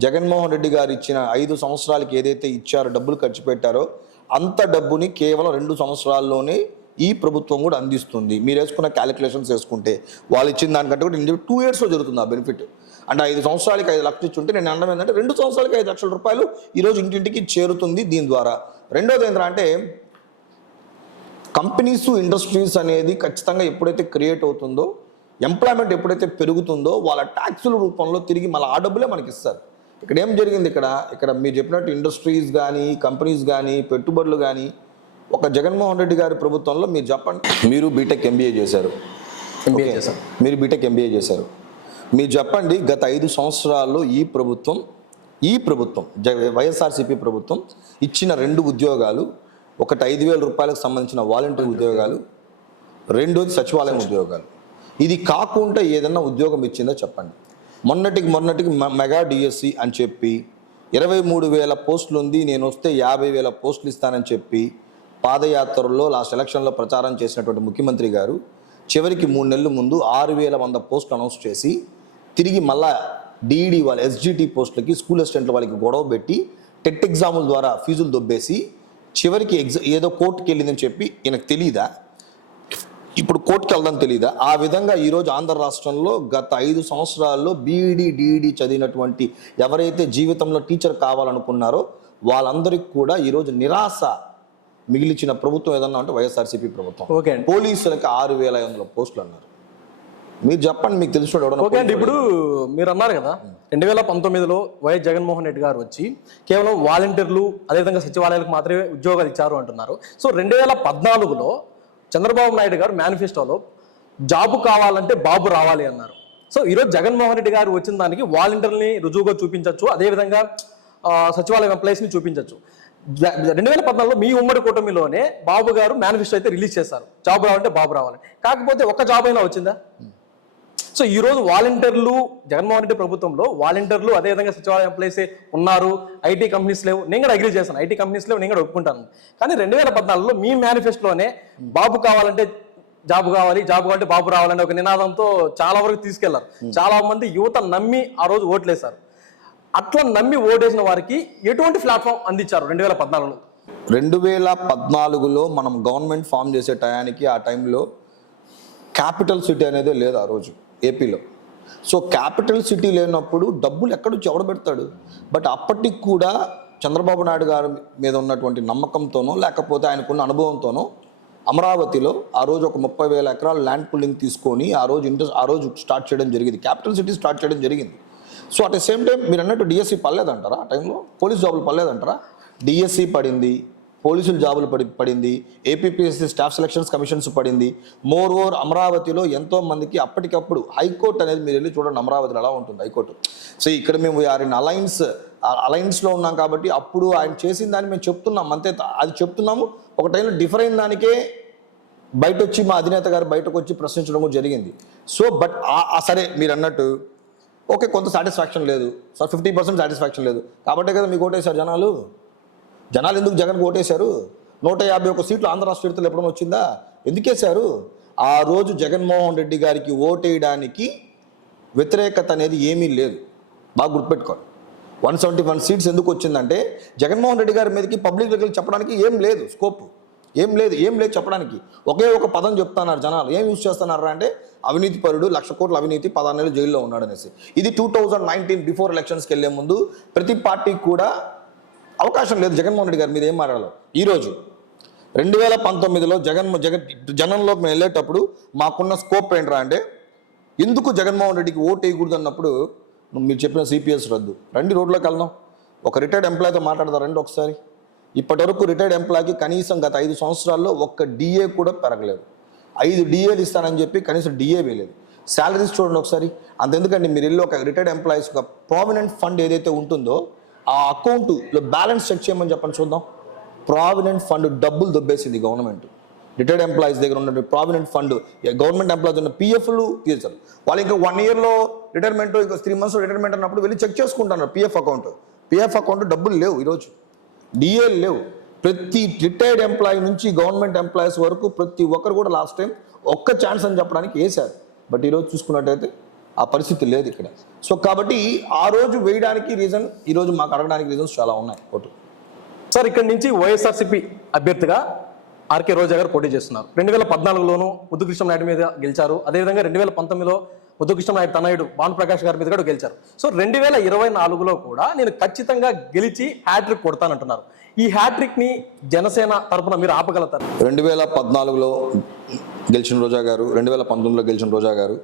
జగన్మోహన్ రెడ్డి గారు ఇచ్చిన 5 సంవత్సరాలకి ఏదైతే ఇచ్చారో, డబ్బులు ఖర్చు పెట్టారో అంత డబ్బుని కేవలం 2 సంవత్సరాల్లోనే ఈ ప్రభుత్వం కూడా అందిస్తుంది. మీరు వేసుకున్న క్యాలిక్యులేషన్స్ వేసుకుంటే వాళ్ళు ఇచ్చిన దానికంటే కూడా 2 yearsలో జరుగుతుంది ఆ బెనిఫిట్. అంటే 5 సంవత్సరాలకి 5 లక్షలు ఇచ్చుంటే నేను అనడం ఏంటంటే 2 సంవత్సరాలకి 5 లక్షల రూపాయలు ఈరోజు ఇంటింటికి చేరుతుంది దీని ద్వారా. రెండోది ఏంటంటే కంపెనీస్, ఇండస్ట్రీస్ అనేది ఖచ్చితంగా ఎప్పుడైతే క్రియేట్ అవుతుందో, ఎంప్లాయ్మెంట్ ఎప్పుడైతే పెరుగుతుందో వాళ్ళ ట్యాక్సుల రూపంలో తిరిగి మళ్ళీ ఆ డబ్బులే మనకి ఇస్తారు. ఇక్కడ ఏం జరిగింది, ఇక్కడ మీరు చెప్పినట్టు ఇండస్ట్రీస్ కానీ, కంపెనీస్ కానీ, పెట్టుబడులు కానీ ఒక జగన్మోహన్ రెడ్డి గారి ప్రభుత్వంలో మీరు చెప్పండి, మీరు బీటెక్ ఎంబీఏ చేశారు, ఎంబీఏ ఓకే. చేశాను. మీరు బీటెక్ ఎంబీఏ చేశారు. మీరు చెప్పండి, గత 5 సంవత్సరాల్లో ఈ ప్రభుత్వం వైఎస్ఆర్సీపీ ప్రభుత్వం ఇచ్చిన 2 ఉద్యోగాలు, ఒకటి 5,000 రూపాయలకు సంబంధించిన వాలంటీర్ ఉద్యోగాలు, రెండోది సచివాలయం ఉద్యోగాలు. ఇది కాకుండా ఏదన్నా ఉద్యోగం ఇచ్చిందో చెప్పండి. మొన్నటికి మెగా డిఎస్సి అని చెప్పి 23,000 పోస్టులు ఉంది, నేను వస్తే 50,000 పోస్టులు ఇస్తానని చెప్పి పాదయాత్రలో లాస్ట్ ఎలక్షన్లో ప్రచారం చేసినటువంటి ముఖ్యమంత్రి గారు చివరికి 3 నెలల ముందు 6,100 పోస్టులు అనౌన్స్ చేసి తిరిగి మళ్ళా డిఈడి వాళ్ళ ఎస్జిటి పోస్టులకి స్కూల్ అసిస్టెంట్ల వాళ్ళకి గొడవ పెట్టి టెట్ ఎగ్జాముల ద్వారా ఫీజులు దొబ్బేసి చివరికి ఏదో కోర్టుకి వెళ్ళిందని చెప్పి ఈయనకు తెలీదా? ఇప్పుడు కోర్టుకి వెళ్దాం తెలీదా? ఆ విధంగా ఈరోజు ఆంధ్ర రాష్ట్రంలో గత 5 సంవత్సరాల్లో బీఈడి డిఈడి చదివినటువంటి ఎవరైతే జీవితంలో టీచర్ కావాలనుకున్నారో వాళ్ళందరికీ కూడా ఈరోజు నిరాశ మిగిలిచిన ప్రభుత్వం ఏదన్నా అంటే వైఎస్ఆర్సీపీ ప్రభుత్వం. ఓకే అండి. పోలీసులకి 6,500 పోస్టులు అన్నారు. మీరు చెప్పండి, మీకు తెలిసిన ఓకే అండి. ఇప్పుడు మీరు అన్నారు కదా 2019లో వైఎస్ జగన్మోహన్ రెడ్డి గారు వచ్చి కేవలం వాలంటీర్లు అదేవిధంగా సచివాలయాలకు మాత్రమే ఉద్యోగాలు ఇచ్చారు అంటున్నారు. సో 2014లో చంద్రబాబు నాయుడు గారు మేనిఫెస్టోలో జాబు కావాలంటే బాబు రావాలి అన్నారు. సో ఈరోజు జగన్మోహన్ రెడ్డి గారు వచ్చిన దానికి వాలంటీర్ని రుజువుగా చూపించవచ్చు, అదేవిధంగా సచివాలయం ఎంప్లాయీస్ని చూపించవచ్చు. 2014లో మీ ఉమ్మడి కూటమిలోనే బాబు గారు మేనిఫెస్టో అయితే రిలీజ్ చేశారు, జాబ్ రావాలంటే బాబు రావాలి. కాకపోతే ఒక్క జాబ్ అయినా వచ్చిందా? సో ఈ రోజు వాలంటీర్లు జగన్మోహన్ రెడ్డి ప్రభుత్వంలో వాలంటీర్లు అదేవిధంగా సచివాలయం ఎంప్లాయీస్ ఉన్నారు, ఐటీ కంపెనీస్ లేవు. నేను కూడా అగ్రీ చేశాను, ఐటీ కంపెనీస్ లేవు, నేను కూడా ఒప్పుకుంటాను. కానీ 2014లో మీ మేనిఫెస్టోలోనే బాబు కావాలంటే జాబ్ కావాలి, జాబ్ కావాలంటే బాబు రావాలంటే ఒక నినాదంతో చాలా వరకు తీసుకెళ్లారు. చాలా మంది యువత నమ్మి ఆ రోజు ఓట్లేశారు. అట్లా నమ్మి ఓటేసిన వారికి ఎటువంటి ప్లాట్ఫామ్ అందించారు 2014లో? 2014లో మనం గవర్నమెంట్ ఫామ్ చేసే టయానికి ఆ టైంలో క్యాపిటల్ సిటీ అనేది లేదు ఆ రోజు ఏపీలో. సో క్యాపిటల్ సిటీ లేనప్పుడు డబ్బులు ఎక్కడొచ్చి ఎవడ పెడతాడు? బట్ అప్పటికి కూడా చంద్రబాబు నాయుడు గారి మీద ఉన్నటువంటి నమ్మకంతోనో లేకపోతే ఆయనకున్న అనుభవంతోనో అమరావతిలో ఆ రోజు ఒక 30,000 ఎకరాల ల్యాండ్ పుల్లింగ్ తీసుకొని ఆ రోజు స్టార్ట్ చేయడం జరిగింది, క్యాపిటల్ సిటీ స్టార్ట్ చేయడం జరిగింది. So at the same time మీరు అన్నట్టు డిఎస్సి పడలేదంటారా? ఆ టైంలో పోలీస్ జాబులు పడలేదంటారా? డిఎస్సి పడింది, పోలీసుల జాబులు పడింది, ఏపీపీఎస్సీ స్టాఫ్ సెలక్షన్స్ కమిషన్స్ పడింది. మోర్ ఓవర్ అమరావతిలో ఎంతో మందికి అప్పటికప్పుడు హైకోర్టు అనేది మీరు వెళ్ళి చూడండి, అమరావతిలో ఎలా ఉంటుంది హైకోర్టు. సో ఇక్కడ మేము ఆరిన్ అలయన్స్లో ఉన్నాం కాబట్టి అప్పుడు ఆయన చేసిన దాన్ని మేము చెప్తున్నాం, అంతే. అది చెప్తున్నాము. ఒక టైంలో డిఫర్ అయిన దానికే బయట వచ్చి మా అధినేత గారు బయటకు వచ్చి ప్రశ్నించడం కూడా జరిగింది. సో బట్ సరే మీరు అన్నట్టు ఓకే, కొంత సాటిస్ఫాక్షన్ లేదు సార్, 50% సాటిస్ఫాక్షన్ లేదు కాబట్టే కదా మీకు ఓటేశారు జనాలు. ఎందుకు జగన్కి ఓటేశారు? 151 సీట్లు ఆంధ్ర రాష్ట్ర చరిత్రలో ఎప్పుడైనా వచ్చిందా? ఎందుకేశారు? ఆ రోజు జగన్మోహన్ రెడ్డి గారికి ఓటేయడానికి వ్యతిరేకత అనేది ఏమీ లేదు. బాగా గుర్తుపెట్టుకోండి. 171 సీట్స్ ఎందుకు వచ్చిందంటే జగన్మోహన్ రెడ్డి గారి మీదకి పబ్లిక్ దగ్గర చెప్పడానికి ఏం లేదు, స్కోప్ ఏం లేదు చెప్పడానికి. ఒకే ఒక పదం చెప్తున్నారు జనాలు. ఏం యూజ్ చేస్తున్నారు అంటే అవినీతి పరుడు, 1,00,000 కోట్ల అవినీతి, 14 నెలలు జైల్లో ఉన్నాడు అనేసి. ఇది 2019 బిఫోర్ ఎలక్షన్స్కి వెళ్లే ముందు ప్రతి పార్టీకి కూడా అవకాశం లేదు జగన్మోహన్ రెడ్డి గారి మీద ఏం మాట్లాడాలో. ఈరోజు 2019లో జనంలోకి మేము వెళ్ళేటప్పుడు మాకున్న స్కోప్ ఏంట్రా అంటే ఎందుకు జగన్మోహన్ రెడ్డికి ఓటు వేయకూడదు అన్నప్పుడు మీరు చెప్పిన సిపిఎస్ రద్దు. రండి రోడ్లోకి వెళ్దాం, ఒక రిటైర్డ్ ఎంప్లాయీతో మాట్లాడతారు రండి ఒకసారి. ఇప్పటివరకు రిటైర్డ్ ఎంప్లాయీకి కనీసం గత 5 సంవత్సరాల్లో ఒక్క డిఏ కూడా పెరగలేదు. 5 డిఏలు ఇస్తానని చెప్పి కనీసం డిఏ వేయలేదు. శాలరీస్ చూడండి ఒకసారి. అంతెందుకండి, మీరు వెళ్ళి ఒక రిటైర్డ్ ఎంప్లాయీస్ ఒక ప్రావిడెంట్ ఫండ్ ఏదైతే ఉంటుందో ఆ అకౌంట్లో బ్యాలెన్స్ చెక్ చేయమని చెప్పండి చూద్దాం. ప్రావిడెంట్ ఫండ్ డబ్బులు దొబ్బేసింది గవర్నమెంట్. రిటైర్డ్ ఎంప్లాయీస్ దగ్గర ఉన్న ప్రావిడెంట్ ఫండ్, గవర్నమెంట్ ఎంప్లాయీస్ ఉన్న పిఎఫ్లు తీర్చారు. వాళ్ళు ఇంకా 1 ఇయర్లో రిటైర్మెంట్, ఇంకా 3 మంత్స్లో రిటైర్మెంట్ అన్నప్పుడు వెళ్ళి చెక్ చేసుకుంటున్నారు పిఎఫ్ అకౌంట్ డబ్బులు లేవు. ఈరోజు డిఏలు లేవు. ప్రతి రిటైర్డ్ ఎంప్లాయీ నుంచి గవర్నమెంట్ ఎంప్లాయీస్ వరకు ప్రతి ఒక్కరు కూడా లాస్ట్ టైం ఒక్క ఛాన్స్ అని చెప్పడానికి వేశారు. బట్ ఈరోజు చూసుకున్నట్టయితే ఆ పరిస్థితి లేదు ఇక్కడ. సో కాబట్టి ఆ రోజు వేయడానికి రీజన్, ఈరోజు మాకు అడగడానికి రీజన్స్ చాలా ఉన్నాయి. ఓటు సార్, ఇక్కడ నుంచి వైఎస్ఆర్సీపీ అభ్యర్థిగా ఆర్కే రోజా గారు పోటీ చేస్తున్నారు. 2014లోనూ ముద్దుకృష్ణ నాయుడు మీద గెలిచారు. అదేవిధంగా 2019లో ముద్దుకృష్ణ నాయుడు తనయుడు భానుప్రకాష్ గారి మీద కూడా గెలిచారు. సో 2024లో కూడా నేను ఖచ్చితంగా గెలిచి హ్యాట్రిక్ కొడతానంటున్నారు. ఈ హ్యాట్రిక్ని జనసేన తరఫున మీరు ఆపగలుగుతారు? 2014లో గెలిచిన రోజా గారు, 2019లో గెలిచిన రోజా గారు,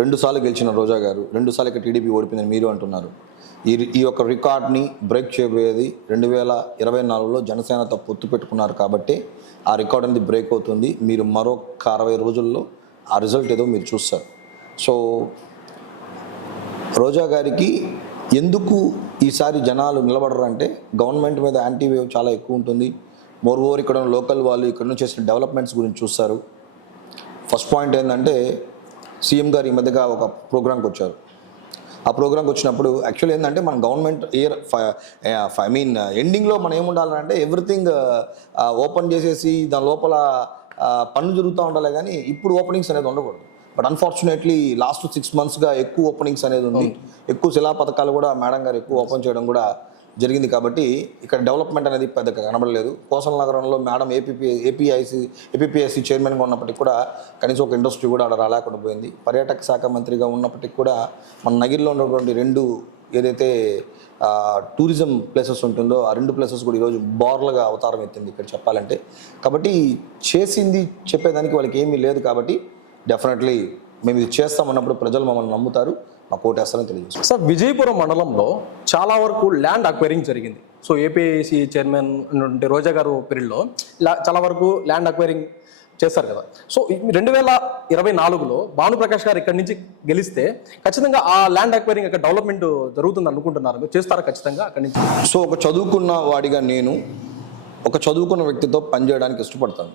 2 సార్లు గెలిచిన రోజా గారు, 2 సార్లు ఇక్కడ టీడీపీ ఓడిపోయిందని మీరు అంటున్నారు. ఈ యొక్క రికార్డ్ని బ్రేక్ చేయబోయేది 2024లో జనసేనతో పొత్తు పెట్టుకున్నారు కాబట్టి ఆ రికార్డ్ అనేది బ్రేక్ అవుతుంది. మీరు మరొక 60 రోజుల్లో ఆ రిజల్ట్ ఏదో మీరు చూస్తారు. సో రోజా గారికి ఎందుకు ఈసారి జనాలు నిలబడరు అంటే గవర్నమెంట్ మీద యాంటీ వేవ్ చాలా ఎక్కువ ఉంటుంది. మోర్ ఇక్కడ లోకల్ వాళ్ళు ఇక్కడ నుంచి చేసిన డెవలప్మెంట్స్ గురించి చూస్తారు. ఫస్ట్ పాయింట్ ఏంటంటే సీఎం గారు ఈ మధ్యగా ఒక ప్రోగ్రామ్కి వచ్చారు. ఆ ప్రోగ్రామ్కి వచ్చినప్పుడు యాక్చువల్లీ ఏంటంటే మన గవర్నమెంట్ ఎండింగ్లో మనం ఏముండాలంటే ఎవ్రీథింగ్ ఓపెన్ చేసేసి దాని లోపల పనులు జరుగుతూ ఉండాలి, కానీ ఇప్పుడు ఓపెనింగ్స్ అనేది ఉండకూడదు. బట్ అన్ఫార్చునేట్లీ లాస్ట్ 6 monthsగా ఎక్కువ ఓపెనింగ్స్ అనేది ఉంది. ఎక్కువ శిలా పథకాలు కూడా మేడం గారు ఎక్కువ ఓపెన్ చేయడం కూడా జరిగింది. కాబట్టి ఇక్కడ డెవలప్మెంట్ అనేది పెద్దగా కనబడలేదు. కోసల నగరంలో మేడం ఏపీఐసి చైర్మన్గా ఉన్నప్పటికీ కూడా కనీసం ఒక ఇండస్ట్రీ కూడా అక్కడ రాలేకుండా పోయింది. పర్యాటక శాఖ మంత్రిగా ఉన్నప్పటికీ కూడా మన నగిరిలో ఉన్నటువంటి 2 ఏదైతే టూరిజం ప్లేసెస్ ఉంటుందో ఆ 2 ప్లేసెస్ కూడా ఈరోజు బార్లుగా అవతారం ఎత్తింది ఇక్కడ చెప్పాలంటే. కాబట్టి చేసింది చెప్పేదానికి వాళ్ళకి ఏమీ లేదు. కాబట్టి డెఫినెట్లీ మేము ఇది చేస్తామన్నప్పుడు ప్రజలు మమ్మల్ని నమ్ముతారు, మా కోటేస్తారని తెలియజేస్తాం. సార్, విజయపురం మండలంలో చాలా వరకు ల్యాండ్ అక్వైరింగ్ జరిగింది. సో ఏపీఐసి చైర్మన్ నుండి రోజా గారు పీరియడ్లో చాలా వరకు ల్యాండ్ అక్వైరింగ్ చేస్తారు కదా. సో 2024లో భానుప్రకాష్ గారు ఇక్కడి నుంచి గెలిస్తే ఖచ్చితంగా ఆ ల్యాండ్ అక్వైరింగ్ యొక్క డెవలప్మెంట్ జరుగుతుంది అనుకుంటున్నారు, మీరు చేస్తారా ఖచ్చితంగా అక్కడి నుంచి? సో ఒక చదువుకున్న వాడిగా నేను ఒక చదువుకున్న వ్యక్తితో పనిచేయడానికి ఇష్టపడతాను.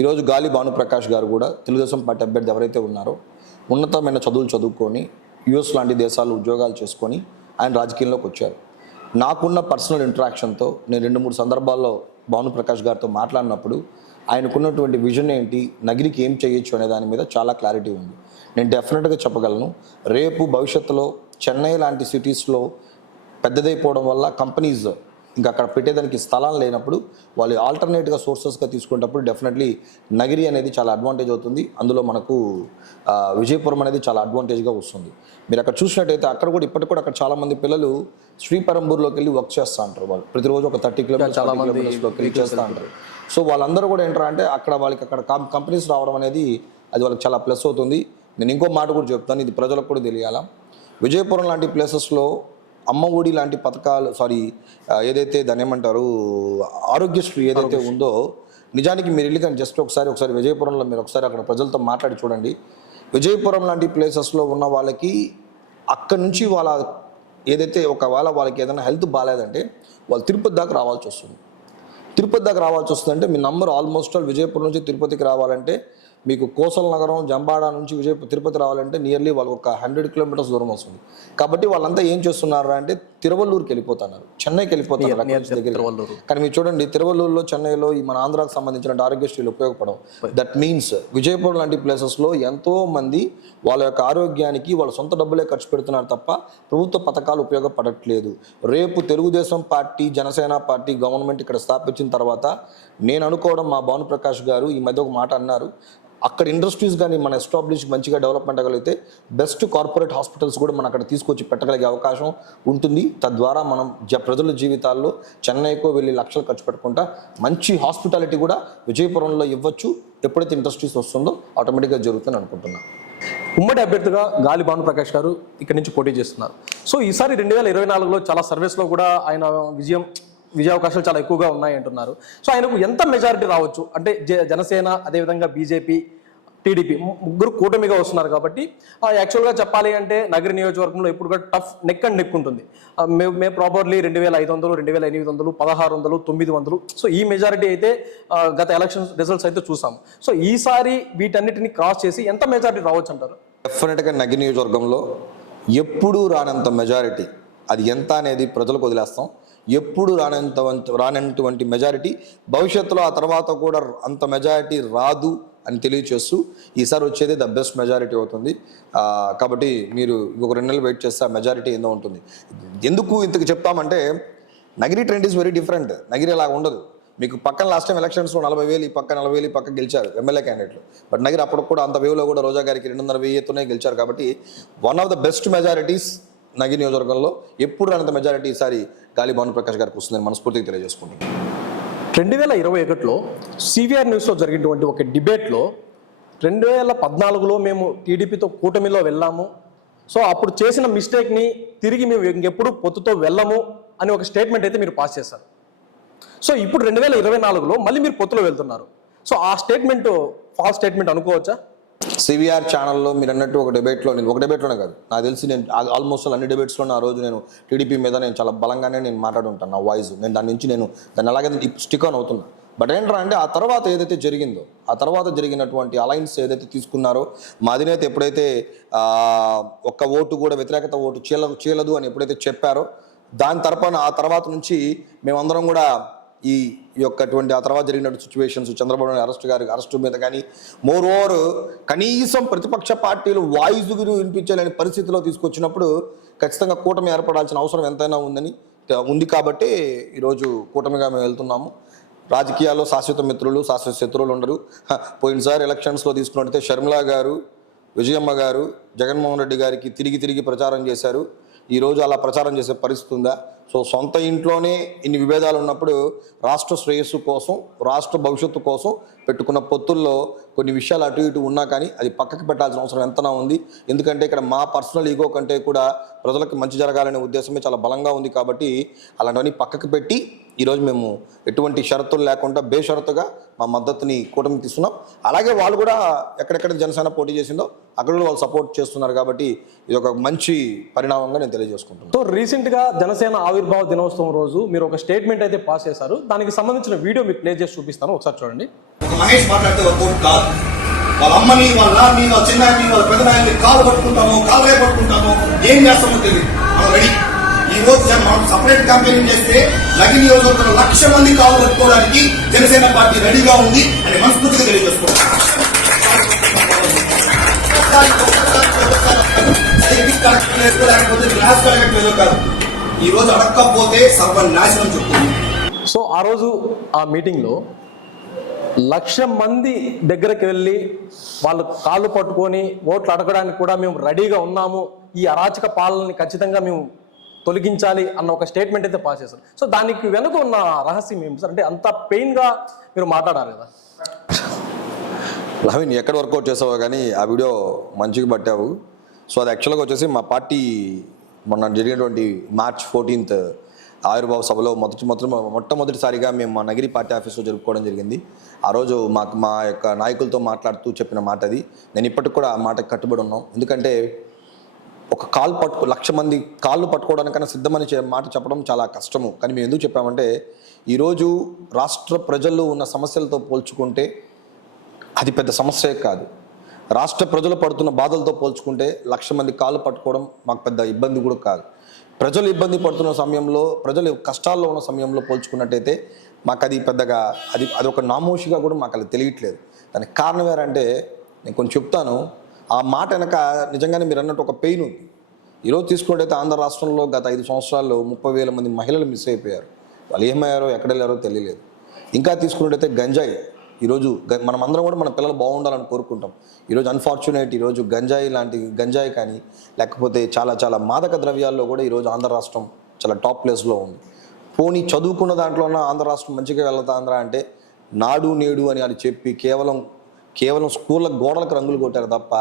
ఈరోజు గాలి భానుప్రకాష్ గారు కూడా తెలుగుదేశం పార్టీ అభ్యర్థి ఎవరైతే ఉన్నారో ఉన్నతమైన చదువులు చదువుకొని యుఎస్ లాంటి దేశాలు ఉద్యోగాలు చేసుకొని ఆయన రాజకీయంలోకి వచ్చారు. నాకున్న పర్సనల్ ఇంటరాక్షన్తో నేను 2-3 సందర్భాల్లో భానుప్రకాష్ గారితో మాట్లాడినప్పుడు ఆయనకున్నటువంటి విజన్ ఏంటి, నగిరికి ఏం చేయొచ్చు అనే దాని మీద చాలా క్లారిటీ ఉంది. నేను డెఫినెట్గా చెప్పగలను, రేపు భవిష్యత్తులో చెన్నై లాంటి సిటీస్లో పెద్దదైపోవడం వల్ల కంపెనీస్ ఇంకా అక్కడ పెట్టేదానికి స్థలాలు లేనప్పుడు వాళ్ళు ఆల్టర్నేట్గా సోర్సెస్గా తీసుకునేటప్పుడు డెఫినెట్లీ నగిరి అనేది చాలా అడ్వాంటేజ్ అవుతుంది. అందులో మనకు విజయపురం అనేది చాలా అడ్వాంటేజ్గా వస్తుంది. మీరు అక్కడ చూసినట్టయితే అక్కడ కూడా ఇప్పటికి కూడా అక్కడ చాలామంది పిల్లలు శ్రీపెరంబూర్లోకి వెళ్ళి వర్క్ చేస్తూ ఉంటారు. వాళ్ళు ప్రతిరోజు ఒక 30 కిలోమీటర్స్లోకి వెళ్ళి చేస్తూ ఉంటారు. సో వాళ్ళందరూ కూడా ఏంటంటే అక్కడ వాళ్ళకి అక్కడ కంపెనీస్ రావడం అనేది అది వాళ్ళకి చాలా ప్లస్ అవుతుంది. నేను ఇంకో మాట కూడా చెప్తాను, ఇది ప్రజలకు కూడా తెలియాలా. విజయపురం లాంటి ప్లేసెస్లో అమ్మ ఒడి లాంటి పథకాలు ఏదైతే దాన్ని ఏమంటారు ఆరోగ్యశ్రీ ఏదైతే ఉందో, నిజానికి మీరు వెళ్ళి కానీ జస్ట్ ఒకసారి విజయపురంలో మీరు ఒకసారి అక్కడ ప్రజలతో మాట్లాడి చూడండి. విజయపురం లాంటి ప్లేసెస్లో ఉన్న వాళ్ళకి అక్కడి నుంచి వాళ్ళ ఏదైతే ఒకవేళ వాళ్ళకి ఏదైనా హెల్త్ బాగాలేదంటే వాళ్ళు తిరుపతి దాకా రావాల్సి వస్తుంది. అంటే మీ నంబర్ ఆల్మోస్ట్ విజయపురం నుంచి తిరుపతికి రావాలంటే మీకు కోసల నగరం జంబాడ నుంచి తిరుపతి రావాలంటే నియర్లీ వాళ్ళకి ఒక 100 kilometers దూరం వస్తుంది. కాబట్టి వాళ్ళంతా ఏం చేస్తున్నారు అంటే తిరువల్లూరుకి వెళ్ళిపోతున్నారు, చెన్నైకి వెళ్ళిపోతున్నారు దగ్గర. కానీ మీరు చూడండి, తిరువల్లూరులో చెన్నైలో ఈ మన ఆంధ్రాకి సంబంధించిన ఆరోగ్యశ్రీలు ఉపయోగపడవు. దట్ మీన్స్ విజయపురం లాంటి ప్లేసెస్లో ఎంతో మంది వాళ్ళ యొక్క ఆరోగ్యానికి వాళ్ళ సొంత డబ్బులే ఖర్చు పెడుతున్నారు తప్ప ప్రభుత్వ పథకాలు ఉపయోగపడట్లేదు. రేపు Telugu Desam party Janasena party government ఇక్కడ స్థాపించిన తర్వాత నేను అనుకోవడం, మా భానుప్రకాష్ గారు ఈ మధ్య ఒక మాట అన్నారు, అక్కడ ఇండస్ట్రీస్ కానీ మన ఎస్టాబ్లిష్ మంచిగా డెవలప్మెంట్ అవ్వగలిగితే బెస్ట్ కార్పొరేట్ హాస్పిటల్స్ కూడా మనం అక్కడ తీసుకొచ్చి పెట్టగలిగే అవకాశం ఉంటుంది. తద్వారా మనం ప్రజల జీవితాల్లో చెన్నైకో వెళ్ళి లక్షలు ఖర్చు పెట్టుకుంటా మంచి హాస్పిటాలిటీ కూడా విజయపురంలో ఇవ్వచ్చు. ఎప్పుడైతే ఇండస్ట్రీస్ వస్తుందో ఆటోమేటిక్గా జరుగుతుందని అనుకుంటున్నాను. ఉమ్మడి అభ్యర్థిగా గాలి భానుప్రకాష్ గారు ఇక్కడి నుంచి పోటీ చేస్తున్నారు. సో ఈసారి 2024లో చాలా సర్వేస్లో కూడా ఆయన విజయావకాశాలు చాలా ఎక్కువగా ఉన్నాయి అంటున్నారు. సో ఆయనకు ఎంత మెజారిటీ రావచ్చు అంటే జనసేన అదేవిధంగా బీజేపీ టీడీపీ ముగ్గురు కూటమిగా వస్తున్నారు కాబట్టి యాక్చువల్గా చెప్పాలి అంటే నగర నియోజకవర్గంలో ఇప్పుడు కూడా టఫ్ నెక్ అండ్ నెక్ ఉంటుంది. మేము ప్రాపర్లీ 2500, 2800, 1600, 900. సో ఈ మెజారిటీ అయితే గత ఎలక్షన్ రిజల్ట్స్ అయితే చూసాము. సో ఈసారి వీటన్నిటిని క్రాస్ చేసి ఎంత మెజారిటీ రావచ్చు అంటారు? డెఫినెట్గా నగర నియోజకవర్గంలో ఎప్పుడూ రానంత మెజారిటీ, అది ఎంత అనేది ప్రజలకు వదిలేస్తాం. ఎప్పుడు రానంటువంటి మెజారిటీ భవిష్యత్తులో ఆ తర్వాత కూడా అంత మెజారిటీ రాదు అని తెలియచేస్తూ ఈసారి వచ్చేది ద బెస్ట్ మెజారిటీ అవుతుంది. కాబట్టి మీరు ఇంకొక 2 నెలలు వెయిట్ చేస్తే ఆ మెజారిటీ ఏందో ఉంటుంది. ఎందుకు ఇంతకు చెప్తామంటే Nagari trend is very different. Nagari అలా ఉండదు. మీకు పక్కన లాస్ట్ టైం ఎలక్షన్స్లో 40,000 ఈ పక్క 40,000 ఈ పక్క గెలిచారు ఎమ్మెల్యే క్యాండిడేట్లు. బట్ నగిరి అప్పుడు కూడా అంత వేవ్లో కూడా రోజా గారికి 250,000తోనే గెలిచారు. కాబట్టి one of the best majorities Nagari నియోజకవర్గంలో ఎప్పుడు రానంత మెజారిటీ ఈసారి గాలి భానుప్రకాష్ గారికి వస్తుందని మనస్ఫూర్తిగా తెలియజేసుకుంటున్నాను. 2021లో సివిఆర్ న్యూస్లో జరిగినటువంటి ఒక డిబేట్లో 2014లో మేము టీడీపీతో కూటమిలో వెళ్ళాము, సో అప్పుడు చేసిన మిస్టేక్ని తిరిగి మేము ఇంకెప్పుడు పొత్తుతో వెళ్ళము అని ఒక స్టేట్మెంట్ అయితే మీరు పాస్ చేశారు. సో ఇప్పుడు 2024లో మళ్ళీ మీరు పొత్తులో వెళ్తున్నారు. సో ఆ స్టేట్మెంట్ ఫాల్స్ స్టేట్మెంట్ అనుకోవచ్చా? సివిఆర్ ఛానల్లో మీరు అన్నట్టు ఒక డిబేట్లోనే కాదు, నాకు తెలిసి నేను ఆల్మోస్ట్ అన్ని డిబేట్స్లో ఆ రోజు నేను టీడీపీ మీద నేను చాలా బలంగానే నేను మాట్లాడుంటాను. నా వాయిస్ నేను దాన్ని అలాగే స్టిక్ ఆన్ అవుతున్నా. బట్ ఏంట్రా అంటే ఆ తర్వాత ఏదైతే జరిగిందో, ఆ తర్వాత జరిగినటువంటి అలయన్స్ ఏదైతే తీసుకున్నారో, మా అధినేత ఎప్పుడైతే ఒక్క ఓటు కూడా వ్యతిరేకత ఓటు చీలదు అని ఎప్పుడైతే చెప్పారో, దాని తరపున ఆ తర్వాత నుంచి మేమందరం కూడా ఈ యొక్కటువంటి ఆ తర్వాత జరిగినటువంటి సిచ్యువేషన్స్, చంద్రబాబు నాయుడు అరెస్టు మీద కానీ మోర్ ఓవర్ కనీసం ప్రతిపక్ష పార్టీలు వాయిస్ వినిపించలేని పరిస్థితిలో తీసుకొచ్చినప్పుడు ఖచ్చితంగా కూటమి ఏర్పడాల్సిన అవసరం ఎంతైనా ఉంది కాబట్టి ఈరోజు కూటమిగా మేము వెళ్తున్నాము. రాజకీయాల్లో శాశ్వత మిత్రులు, శాశ్వత శత్రువులు ఉండరు. పోయినసారి ఎలక్షన్స్లో తీసుకున్నట్టయితే షర్మిలా గారు, విజయమ్మ గారు జగన్మోహన్ రెడ్డి గారికి తిరిగి ప్రచారం చేశారు. ఈరోజు అలా ప్రచారం చేసే పరిస్థితి ఉందా? సో సొంత ఇంట్లోనే ఇన్ని విభేదాలు ఉన్నప్పుడు రాష్ట్ర శ్రేయస్సు కోసం, రాష్ట్ర భవిష్యత్తు కోసం పెట్టుకున్న పొత్తుల్లో కొన్ని విషయాలు అటు ఇటు ఉన్నా కానీ అది పక్కకి పెట్టాల్సిన అవసరం ఎంతనా ఉంది. ఎందుకంటే ఇక్కడ మా పర్సనల్ ఈగో కంటే కూడా ప్రజలకు మంచి జరగాలనే ఉద్దేశమే చాలా బలంగా ఉంది. కాబట్టి అలాంటివన్నీ పక్కకి పెట్టి ఈరోజు మేము ఎటువంటి షరతులు లేకుండా బేషరతుగా మా మద్దతుని కూటమికి ఇస్తున్నాం. అలాగే వాళ్ళు కూడా ఎక్కడెక్కడ జనసేన పోటీ చేసిందో అక్కడ వాళ్ళు సపోర్ట్ చేస్తున్నారు. కాబట్టి ఇది ఒక మంచి పరిణామంగా నేను తెలియజేసుకుంటున్నాను. సో రీసెంట్గా జనసేన ఆవిర్భావ దినోత్సవం రోజు మీరు ఒక స్టేట్మెంట్ అయితే పాస్ చేశారు. దానికి సంబంధించిన వీడియో మీకు ప్లే చేసి చూపిస్తాను, ఒకసారి చూడండి. మహేష్ మాట్లాడితే వర్కౌట్ కాదు. వాళ్ళ అమ్మని, వాళ్ళ నాన్నని, వాళ్ళ చిన్నాయని, వాళ్ళ పెద్దనాయని కాలు పట్టుకుంటాము, ఏం చేస్తామో తెలియదు. మనం రెడీ. ఈ రోజు మనం సపరేట్ క్యాంపెయినింగ్ చేస్తే లగి నియోజకవర్గంలో 1,00,000 మంది కాలు పట్టుకోవడానికి జనసేన పార్టీ రెడీగా ఉంది అని మనస్ఫూర్తిగా తెలియజేసుకోవాలి. లేకపోతే గ్లాస్ కాదు. ఈ రోజు అడక్కపోతే సర్వనాశనం చెప్తుంది. సో ఆ రోజు ఆ మీటింగ్లో 1,00,000 మంది దగ్గరికి వెళ్ళి వాళ్ళు కాళ్ళు పట్టుకొని ఓట్లు అడగడానికి కూడా మేము రెడీగా ఉన్నాము, ఈ అరాచక పాలనని ఖచ్చితంగా మేము తొలగించాలి అన్న ఒక స్టేట్మెంట్ అయితే పాస్ చేశారు. సో దానికి వెనుక ఉన్న రహస్యం ఏమి సార్? అంటే అంత పెయిన్గా మీరు మాట్లాడారు కదా. లహవిన్ ఎక్కడ వర్కౌట్ చేసావో కానీ ఆ వీడియో మంచిగా పట్టావు. సో అది యాక్చువల్గా వచ్చేసి మా పార్టీ మొన్న జరిగినటువంటి March 14th ఆవిర్భావ సభలో మొట్టమొదటిసారిగా మేము మా నగిరి పార్టీ ఆఫీస్లో జరుపుకోవడం జరిగింది. ఆ రోజు మా యొక్క నాయకులతో మాట్లాడుతూ చెప్పిన మాట అది. నేను ఇప్పటికి కూడా ఆ మాటకు కట్టుబడి ఉన్నాం. ఎందుకంటే ఒక 1,00,000 మంది కాళ్ళు పట్టుకోవడానికన్నా సిద్ధమని మాట చెప్పడం చాలా కష్టము. కానీ మేము ఎందుకు చెప్పామంటే ఈరోజు రాష్ట్ర ప్రజల్లో ఉన్న సమస్యలతో పోల్చుకుంటే అది పెద్ద సమస్యే కాదు. రాష్ట్ర ప్రజలు పడుతున్న బాధలతో పోల్చుకుంటే 1,00,000 మంది కాళ్ళు పట్టుకోవడం మాకు పెద్ద ఇబ్బంది కూడా కాదు. ప్రజలు ఇబ్బంది పడుతున్న సమయంలో, ప్రజలు కష్టాల్లో ఉన్న సమయంలో పోల్చుకున్నట్టయితే మాకు అది పెద్దగా అది ఒక నామోషిగా కూడా మాకు అది తెలియట్లేదు. దానికి కారణం ఏంటంటే నేను కొంచెం చెప్తాను. ఆ మాట వెనక నిజంగానే మీరు అన్నట్టు ఒక పెయిన్ ఉంది. ఈరోజు తీసుకున్నట్టయితే ఆంధ్ర రాష్ట్రంలో గత 5 సంవత్సరాల్లో 30,000 మంది మహిళలు మిస్ అయిపోయారు. వాళ్ళు ఏమయ్యారో ఎక్కడ వెళ్ళారో తెలియలేదు. ఇంకా తీసుకున్నట్టయితే గంజాయి. ఈరోజు మనం అందరం కూడా మన పిల్లలు బాగుండాలని కోరుకుంటాం. ఈరోజు అన్ఫార్చునేట్ ఈరోజు గంజాయి కానీ లేకపోతే చాలా మాదక ద్రవ్యాల్లో కూడా ఈరోజు ఆంధ్ర రాష్ట్రం చాలా టాప్ ప్లేస్లో ఉంది. పోనీ చదువుకున్న దాంట్లోనే ఆంధ్ర రాష్ట్రం మంచిగా వెళ్తాంధ్రా అంటే నాడు నేడు అని అది చెప్పి కేవలం స్కూళ్ళ గోడలకు రంగులు కొట్టారు తప్ప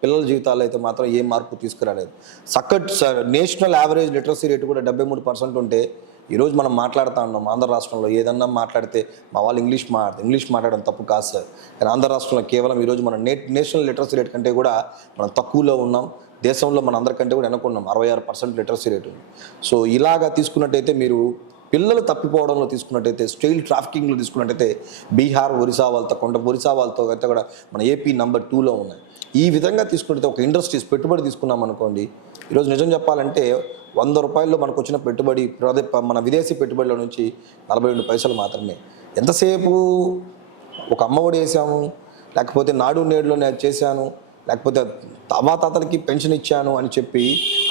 పిల్లల జీవితాల్లో అయితే మాత్రం ఏ మార్పు తీసుకురాలేదు. నేషనల్ యావరేజ్ లిటరసీ రేటు కూడా 73% ఉంటే ఈరోజు మనం మాట్లాడుతూ ఉన్నాం. ఆంధ్ర రాష్ట్రంలో ఏదన్నా మాట్లాడితే మా వాళ్ళు ఇంగ్లీష్ మాట్లాడడం తప్పు కాదు సార్. కానీ ఆంధ్ర రాష్ట్రంలో కేవలం ఈరోజు మన నేషనల్ లిటరసీ రేట్ కంటే కూడా మనం తక్కువలో ఉన్నాం. దేశంలో మన అందరికంటే కూడా వెనకున్నాం. 66% లిటరసీ రేట్ ఉంది. సో ఇలాగా తీసుకున్నట్టయితే మీరు పిల్లలు తప్పిపోవడంలో తీసుకున్నట్టయితే, స్టైల్ ట్రాఫికింగ్లో తీసుకున్నట్టయితే బీహార్, ఒరిస్సా వాళ్ళతో అయితే కూడా మన ఏపీ నంబర్ 2లో ఉన్నాయి. ఈ విధంగా తీసుకున్నట్టయితే ఒక ఇండస్ట్రీస్ పెట్టుబడి తీసుకున్నాం అనుకోండి, ఈరోజు నిజం చెప్పాలంటే 100 రూపాయల్లో మనకు వచ్చిన పెట్టుబడి మన విదేశీ పెట్టుబడిలో నుంచి 42 పైసలు మాత్రమే. ఎంతసేపు ఒక అమ్మఒడి వేసాము, లేకపోతే నాడు నేడులో నేను చేశాను, లేకపోతే తాతలకి పెన్షన్ ఇచ్చాను అని చెప్పి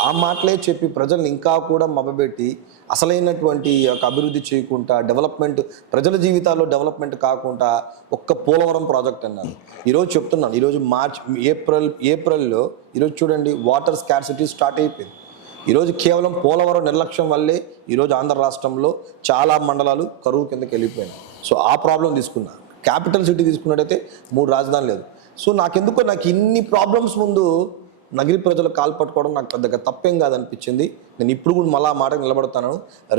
ఆ మాటలే చెప్పి ప్రజల్ని ఇంకా కూడా మభ్యపెట్టి అసలైనటువంటి ఒక అభివృద్ధి చేయకుండా డెవలప్మెంట్, ప్రజల జీవితాల్లో డెవలప్మెంట్ కాకుండా ఒక్క పోలవరం ప్రాజెక్ట్ అన్నారు. ఈరోజు చెప్తున్నాను, ఈరోజు ఏప్రిల్లో ఈరోజు చూడండి వాటర్ స్కార్సిటీ స్టార్ట్ అయిపోయింది. ఈరోజు కేవలం పోలవరం నిర్లక్ష్యం వల్లే ఈరోజు ఆంధ్ర రాష్ట్రంలో చాలా మండలాలు కరువు కిందకి వెళ్ళిపోయినాయి. సో ఆ ప్రాబ్లం తీసుకున్నా. క్యాపిటల్ సిటీ తీసుకున్నట్టయితే 3 రాజధానులు లేదు. సో నాకు ఇన్ని ప్రాబ్లమ్స్ ముందు నగిరి ప్రజలు కాలు పట్టుకోవడం నాకు పెద్దగా తప్పేం కాదనిపించింది. నేను ఇప్పుడు కూడా మళ్ళా మాట నిలబడతాను.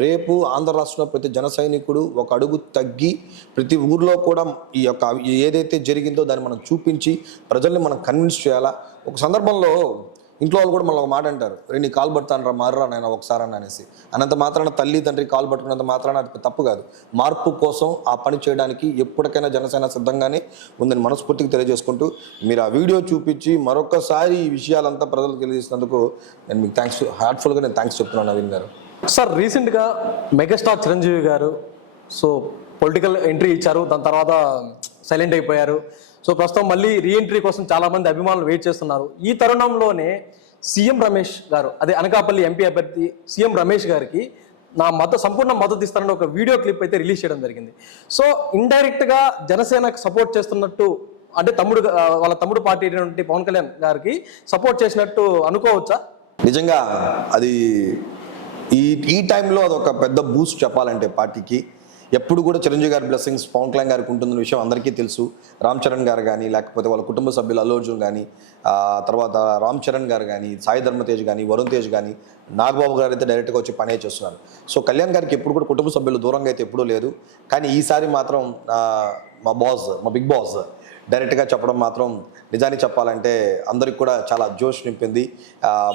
రేపు ఆంధ్ర రాష్ట్రంలో ప్రతి జన సైనికుడు ఒక అడుగు తగ్గి ప్రతి ఊర్లో కూడా ఈ యొక్క ఏదైతే జరిగిందో దాన్ని మనం చూపించి ప్రజల్ని మనం కన్విన్స్ చేయాలా. ఒక సందర్భంలో ఇంట్లో వాళ్ళు కూడా మళ్ళీ ఒక మాట అంటారు, రే నీ కాలు పడతాను రా మారురా నేను ఒకసారి అనేసి. అన్నంత మాత్రాన తల్లి తండ్రి కాలు పట్టుకున్నంత మాత్రాన అది తప్పు కాదు. మార్పు కోసం ఆ పని చేయడానికి ఎప్పటికైనా జనసేన సిద్ధంగానే ఉందని మనస్ఫూర్తిగా తెలియజేసుకుంటూ మీరు ఆ వీడియో చూపించి మరొకసారి ఈ విషయాలంతా ప్రజలకు తెలియజేసినందుకు నేను మీకు హార్ట్ఫుల్గా నేను థ్యాంక్స్ చెప్తున్నాను నవీన్ గారు. సార్, రీసెంట్గా మెగాస్టార్ చిరంజీవి గారు సో పొలిటికల్ ఎంట్రీ ఇచ్చారు, దాని తర్వాత సైలెంట్ అయిపోయారు. సో ప్రస్తుతం మళ్ళీ రీఎంట్రీ కోసం చాలామంది అభిమానులు వెయిట్ చేస్తున్నారు. ఈ తరుణంలోనే సీఎం రమేష్ గారు, అదే అనకాపల్లి ఎంపీ అభ్యర్థి సీఎం రమేష్ గారికి సంపూర్ణ మద్దతు ఇస్తారని ఒక వీడియో క్లిప్ అయితే రిలీజ్ చేయడం జరిగింది. సో ఇండైరెక్ట్గా జనసేనకు సపోర్ట్ చేస్తున్నట్టు, అంటే వాళ్ళ తమ్ముడు పార్టీ అయినటువంటి పవన్ కళ్యాణ్ గారికి సపోర్ట్ చేసినట్టు అనుకోవచ్చా? నిజంగా అది ఈ టైంలో అదొక పెద్ద బూస్ట్ చెప్పాలంటే పార్టీకి. ఎప్పుడు కూడా చిరంజీవి గారి బ్లెస్సింగ్స్ పవన్ కళ్యాణ్ గారికి ఉంటున్న విషయం అందరికీ తెలుసు. రామ్ చరణ్ గారు కానీ, లేకపోతే వాళ్ళ కుటుంబ సభ్యులు అల్లు అర్జున్ కానీ, తర్వాత రామ్ చరణ్ గారు కానీ, సాయి ధర్మతేజ్ కానీ, వరుణ్ తేజ్ కానీ, నాగబాబు గారు అయితే డైరెక్ట్గా వచ్చి పనే చేస్తున్నారు. సో కళ్యాణ్ గారికి ఎప్పుడు కూడా కుటుంబ సభ్యులు దూరంగా అయితే ఎప్పుడూ లేదు. కానీ ఈసారి మాత్రం మా బిగ్ బాస్ డైరెక్ట్గా చెప్పడం మాత్రం నిజానికి చెప్పాలంటే అందరికి కూడా చాలా జోష్ నింపింది.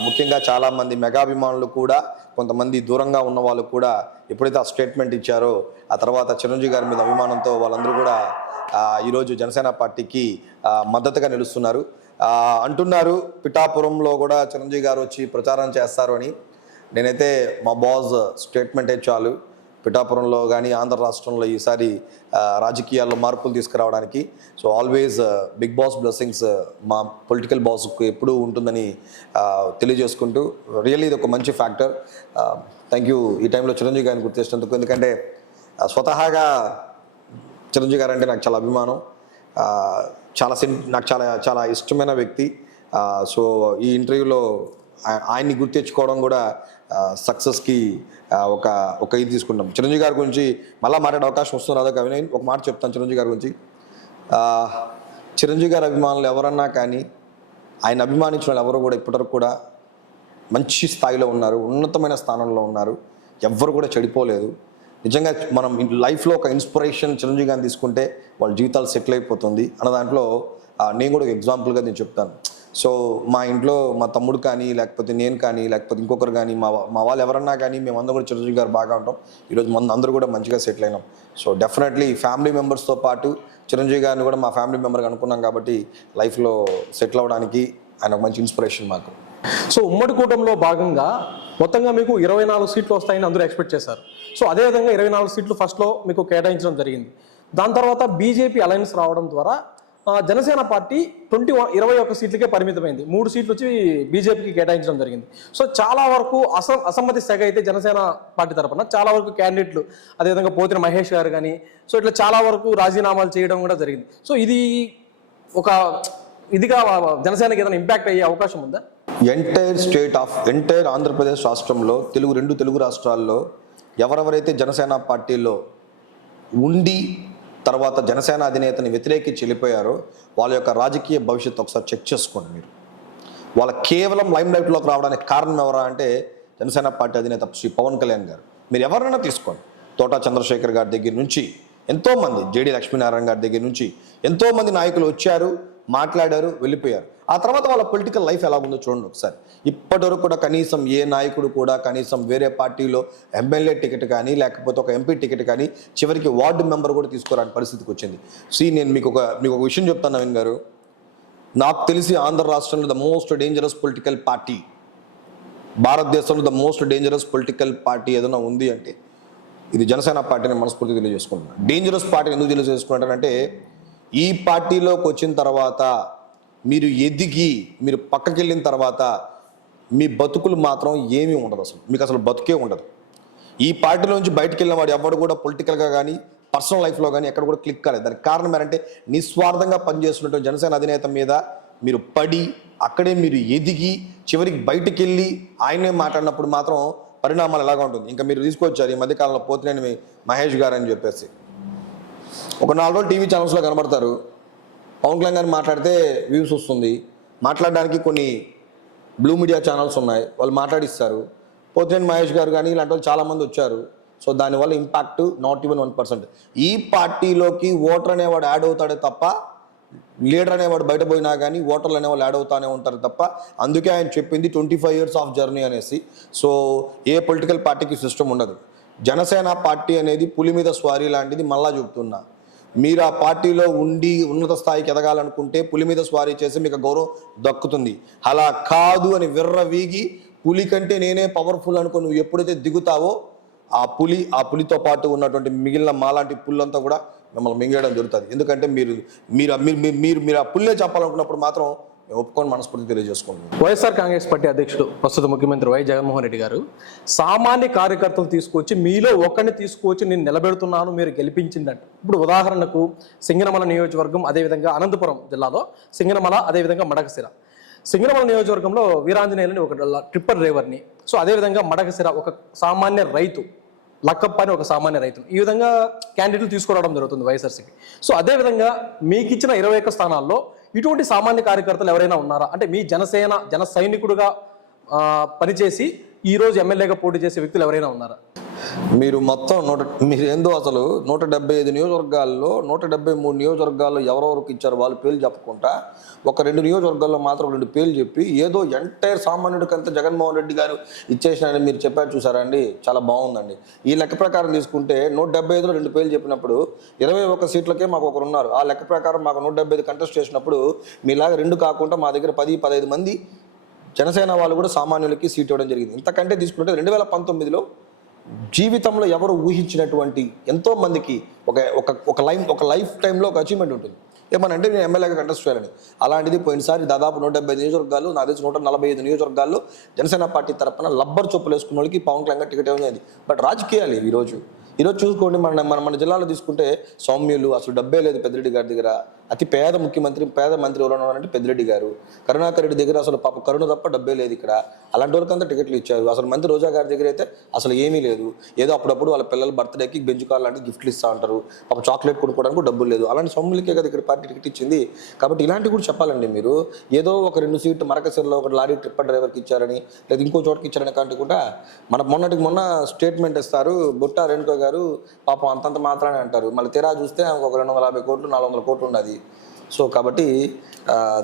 ముఖ్యంగా చాలామంది మెగాభిమానులు కూడా, కొంతమంది దూరంగా ఉన్న వాళ్ళు కూడా ఎప్పుడైతే ఆ స్టేట్మెంట్ ఇచ్చారో ఆ తర్వాత చిరంజీవి గారి మీద అభిమానంతో వాళ్ళందరూ కూడా ఈరోజు జనసేన పార్టీకి మద్దతుగా నిలుస్తున్నారు. అంటున్నారు పిఠాపురంలో కూడా చిరంజీవి గారు వచ్చి ప్రచారం చేస్తారు అని. నేనైతే మా బాస్ స్టేట్మెంటే చాలు, పిఠాపురంలో కానీ ఆంధ్ర రాష్ట్రంలో ఈసారి రాజకీయాల్లో మార్పులు తీసుకురావడానికి. So always big boss blessings మా పొలిటికల్ బాస్కు ఎప్పుడూ ఉంటుందని తెలియజేసుకుంటూ, రియల్లీ ఇది ఒక మంచి ఫ్యాక్టర్. థ్యాంక్ యూ ఈ టైంలో చిరంజీవి గారిని గుర్తు చేసినందుకు. ఎందుకంటే స్వతహాగా చిరంజీవి గారు అంటే నాకు చాలా అభిమానం, నాకు చాలా చాలా ఇష్టమైన వ్యక్తి. సో ఈ ఇంటర్వ్యూలో ఆయన్ని గుర్తు తెచ్చుకోవడం కూడా సక్సెస్కి ఒక ఇది తీసుకుంటాం. చిరంజీవి గారి గురించి మళ్ళీ మాట్లాడే అవకాశం వస్తుంది. అదొక అవినయ్ ఒక మాట చెప్తాను చిరంజీవి గారి గురించి. చిరంజీవి గారి అభిమానులు ఎవరన్నా కానీ, ఆయన అభిమానించిన వాళ్ళు ఎవరు కూడా ఇప్పటివరకు కూడా మంచి స్థాయిలో ఉన్నారు, ఉన్నతమైన స్థానంలో ఉన్నారు, ఎవ్వరు కూడా చెడిపోలేదు. నిజంగా మనం లైఫ్లో ఒక ఇన్స్పిరేషన్ చిరంజీవి గారిని తీసుకుంటే వాళ్ళ జీవితాలు సెటిల్ అయిపోతుంది అన్న దాంట్లో నేను కూడా ఒక ఎగ్జాంపుల్గా నేను చెప్తాను. సో మా ఇంట్లో మా తమ్ముడు కానీ, లేకపోతే నేను కానీ, లేకపోతే ఇంకొకరు కానీ, మా వాళ్ళు ఎవరన్నా కానీ మేమందరూ కూడా చిరంజీవి గారు బాగా ఉంటాం. ఈరోజు అందరూ కూడా మంచిగా సెటిల్ అయినాం. సో డెఫినెట్లీ ఫ్యామిలీ మెంబర్స్తో పాటు చిరంజీవి గారిని కూడా మా ఫ్యామిలీ మెంబర్గా అనుకున్నాం కాబట్టి లైఫ్లో సెటిల్ అవ్వడానికి ఆయన ఒక మంచి ఇన్స్పిరేషన్ మాకు. సో ఉమ్మడి కూటమిలో భాగంగా మొత్తంగా మీకు 24 సీట్లు వస్తాయని అందరూ ఎక్స్పెక్ట్ చేశారు. సో అదేవిధంగా 24 సీట్లు ఫస్ట్లో మీకు కేటాయించడం జరిగింది. దాని తర్వాత బీజేపీ అలయన్స్ రావడం ద్వారా జనసేన పార్టీ 21 సీట్లకే పరిమితమైంది. 3 సీట్లు వచ్చి బీజేపీకి కేటాయించడం జరిగింది. సో చాలా వరకు అసమ్మతి సెగ అయితే జనసేన పార్టీ తరఫున చాలా వరకు క్యాండిడేట్లు, అదేవిధంగా పోతిన మహేష్ గారు కానీ, సో ఇట్లా చాలా వరకు రాజీనామాలు చేయడం కూడా జరిగింది. సో ఇది ఒక ఇదిగా జనసేనకి ఏదైనా ఇంపాక్ట్ అయ్యే అవకాశం ఉందా? ఎంటైర్ ఆంధ్రప్రదేశ్ రాష్ట్రంలో రెండు తెలుగు రాష్ట్రాల్లో ఎవరెవరైతే జనసేన పార్టీలో ఉండి తర్వాత జనసేన అధినేతని వ్యతిరేకించి వెళ్ళిపోయారో వాళ్ళ యొక్క రాజకీయ భవిష్యత్తు ఒకసారి చెక్ చేసుకోండి మీరు. వాళ్ళ కేవలం లైమ్ లైట్లోకి రావడానికి కారణం ఎవరా అంటే జనసేన పార్టీ అధినేత శ్రీ పవన్ కళ్యాణ్ గారు. మీరు ఎవరైనా తీసుకోండి, తోటా చంద్రశేఖర్ గారి దగ్గర నుంచి ఎంతోమంది, జేడీ లక్ష్మీనారాయణ గారి దగ్గర నుంచి ఎంతోమంది నాయకులు వచ్చారు, మాట్లాడారు, వెళ్ళిపోయారు. ఆ తర్వాత వాళ్ళ పొలిటికల్ లైఫ్ ఎలా ఉందో చూడండి ఒకసారి. ఇప్పటివరకు కూడా కనీసం ఏ నాయకుడు కూడా కనీసం వేరే పార్టీలో ఎమ్మెల్యే టికెట్ కానీ, లేకపోతే ఒక ఎంపీ టికెట్ కానీ, చివరికి వార్డు మెంబర్ కూడా తీసుకోరాని పరిస్థితికి వచ్చింది. నేను మీకు ఒక విషయం చెప్తాను నవీన్ గారు. నాకు తెలిసి ఆంధ్ర రాష్ట్రంలో the most dangerous political party, భారతదేశంలో the most dangerous political party ఏదైనా ఉంది అంటే ఇది జనసేన పార్టీని మనస్ఫూర్తిగా తెలియజేసుకుంటున్నాను. డేంజరస్ పార్టీ ఎందుకు తెలియజేసుకుంటానంటే ఈ పార్టీలోకి వచ్చిన తర్వాత మీరు ఎదిగి మీరు పక్కకి వెళ్ళిన తర్వాత మీ బతుకులు మాత్రం ఏమీ ఉండదు, మీకు అసలు బతుకే ఉండదు. ఈ పార్టీలోంచి బయటకు వెళ్ళిన వాడు ఎవడు కూడా పొలిటికల్గా కానీ పర్సనల్ లైఫ్లో కానీ ఎక్కడ కూడా క్లిక్ కాలేదు. దానికి కారణం ఏంటంటే నిస్వార్థంగా పనిచేస్తున్నటువంటి జనసేన అధినేత మీద మీరు పడి అక్కడే మీరు ఎదిగి చివరికి బయటికి వెళ్ళి ఆయనే మాట్లాడినప్పుడు మాత్రం పరిణామాలు ఎలాగా ఉంటుంది. ఇంకా మీరు తీసుకొచ్చారు ఈ మధ్యకాలంలో పోతినేని మహేష్ గారు అని చెప్పేసి ఒక 4 రోజులు టీవీ ఛానల్స్లో కనబడతారు. పవన్ కళ్యాణ్ గారిని మాట్లాడితే వ్యూస్ వస్తుంది, మాట్లాడడానికి కొన్ని బ్లూ మీడియా ఛానల్స్ ఉన్నాయి, వాళ్ళు మాట్లాడిస్తారు. పోతినేని మహేష్ గారు కానీ ఇలాంటి వాళ్ళు చాలామంది వచ్చారు. సో దానివల్ల ఇంపాక్ట్ నాట్ ఈవెన్ 1%. ఈ పార్టీలోకి ఓటర్ అనేవాడు యాడ్ అవుతాడే తప్ప, లీడర్ అనేవాడు బయట పోయినా కానీ ఓటర్లు అనేవాళ్ళు యాడ్ అవుతానే ఉంటారు తప్ప. అందుకే ఆయన చెప్పింది 25 years ఆఫ్ జర్నీ అనేసి. సో ఏ పొలిటికల్ పార్టీకి సిస్టమ్ ఉండదు. జనసేన పార్టీ అనేది పులి మీద స్వారీ లాంటిది. మళ్ళా చెప్తున్నా, మీరు ఆ పార్టీలో ఉండి ఉన్నత స్థాయికి ఎదగాలనుకుంటే పులి మీద స్వారీ చేసి మీకు గౌరవం దక్కుతుంది. అలా కాదు అని విర్రవీగి పులి కంటే నేనే పవర్ఫుల్ అనుకో నువ్వు ఎప్పుడైతే దిగుతావో ఆ పులితో పాటు ఉన్నటువంటి మిగిలిన మాలాంటి పుల్లంతా కూడా మిమ్మల్ని మింగేయడం జరుగుతుంది. ఎందుకంటే మీరు మీరు మీరు మీరు ఆ పుల్లే చెప్పాలనుకున్నప్పుడు మాత్రం ఒప్పుకొని మనస్ఫూర్తి తెలియజేసుకుంటున్నాను. వైఎస్ఆర్ కాంగ్రెస్ పార్టీ అధ్యక్షుడు ప్రస్తుత ముఖ్యమంత్రి వై జగన్మోహన్ రెడ్డి గారు సామాన్య కార్యకర్తలు తీసుకొచ్చి మీలో ఒక్కడిని తీసుకొచ్చి నేను నిలబెడుతున్నాను, మీరు గెలిపించిందంట. ఇప్పుడు ఉదాహరణకు సింగనమల నియోజకవర్గం, అదేవిధంగా అనంతపురం జిల్లాలో సింగనమల, అదేవిధంగా మడకశిర. సింగనమల నియోజకవర్గంలో వీరాంజనేయులని ఒక ట్రిప్పర్ డ్రైవర్ని, సో అదేవిధంగా మడకశిర ఒక సామాన్య రైతు, లక్కప్ప అని ఒక సామాన్య రైతులు, ఈ విధంగా క్యాండిడేట్లు తీసుకురావడం జరుగుతుంది వైఎస్ఆర్సీకి. సో అదేవిధంగా మీకు ఇచ్చిన 21 స్థానాల్లో ఇటువంటి సామాన్య కార్యకర్తలు ఎవరైనా ఉన్నారా? అంటే మీ జన సైనికుడుగా పనిచేసి ఈరోజు ఎమ్మెల్యేగా పోటీ చేసే వ్యక్తులు ఎవరైనా ఉన్నారా? మీరు మొత్తం మీరు ఏందో అసలు 175 నియోజకవర్గాల్లో 173 నియోజకవర్గాల్లో ఎవరెవరికి ఇచ్చారు వాళ్ళు పేర్లు చెప్పకుండా ఒక 2 నియోజకవర్గాల్లో మాత్రం 2 పేర్లు చెప్పి ఏదో ఎంటైర్ సామాన్యుడికంతా జగన్మోహన్ రెడ్డి గారు ఇచ్చేసినారని మీరు చెప్పారు చూసారా అండి, చాలా బాగుందండి. ఈ లెక్క ప్రకారం తీసుకుంటే 175లో 2 పేర్లు చెప్పినప్పుడు 21 సీట్లకే మాకు ఒకరు ఉన్నారు. ఆ లెక్క ప్రకారం మాకు 175 కంటెస్ట్ చేసినప్పుడు మీలాగా 2 కాకుండా మా దగ్గర 10-15 మంది జనసేన వాళ్ళు కూడా సామాన్యులకి సీట్ ఇవ్వడం జరిగింది. ఇంతకంటే తీసుకుంటే 2019లో జీవితంలో ఎవరు ఊహించినటువంటి ఎంతో మందికి ఒక లైఫ్ టైంలో ఒక అచీవ్మెంట్ ఉంటుంది. ఏమనంటే నేను ఎమ్మెల్యేగా కంటెస్ట్ చేయాలని. అలాంటిది పోయినసారి దాదాపు 175 నియోజకవర్గాలు, నాకు తెలిసి 145 నియోజకవర్గాల్లో జనసేన పార్టీ తరఫున లబ్బర్ చొప్పులు వేసుకున్న వాళ్ళకి పవన్ కళ్యాణ్ టికెట్ ఇవ్వలేదు. బట్ రాజకీయాలు ఈరోజు చూసుకోండి, మన జిల్లాలో తీసుకుంటే సౌమ్యులు అసలు డబ్బే లేదు పెద్దిరెడ్డి గారి దగ్గర. అతి పేద మంత్రి ఎవరు ఉన్నారంటే పెద్దిరెడ్డి గారు. కరుణాకర్ రెడ్డి దగ్గర అసలు పాప కరుణ తప్ప డబ్బే లేదు ఇక్కడ. అలాంటి వాళ్ళకంతా టికెట్లు ఇచ్చారు. అసలు మంత్రి రోజా గారి దగ్గర అయితే అసలు ఏమీ లేదు. ఏదో అప్పుడప్పుడు వాళ్ళ పిల్లల బర్త్డేకి బెంచ్ కార్ లాంటి గిఫ్ట్లు ఇస్తూ ఉంటారు. పాప చాక్లెట్ కొనుక్కోవడానికి డబ్బులు లేదు. అలాంటి సౌమ్యులకే కదా ఇక్కడ పార్టీ టికెట్ ఇచ్చింది. కాబట్టి ఇలాంటివి కూడా చెప్పాలండి. మీరు ఏదో ఒక 2 సీట్లు మరకసిరలో ఒక లారీ ట్రిప్పర్ డ్రైవర్కి ఇచ్చారని లేదా ఇంకో చోటకి ఇచ్చారని కాకుండా మొన్న స్టేట్మెంట్ ఇస్తారు. బుట్టా రేణుకా గారు పాపం అంతంత మాత్రాన్ని అంటారు. మళ్ళీ తీరా చూస్తే ఒక 250 కోట్లు 400 కోట్లు ఉన్నది. సో కాబట్టి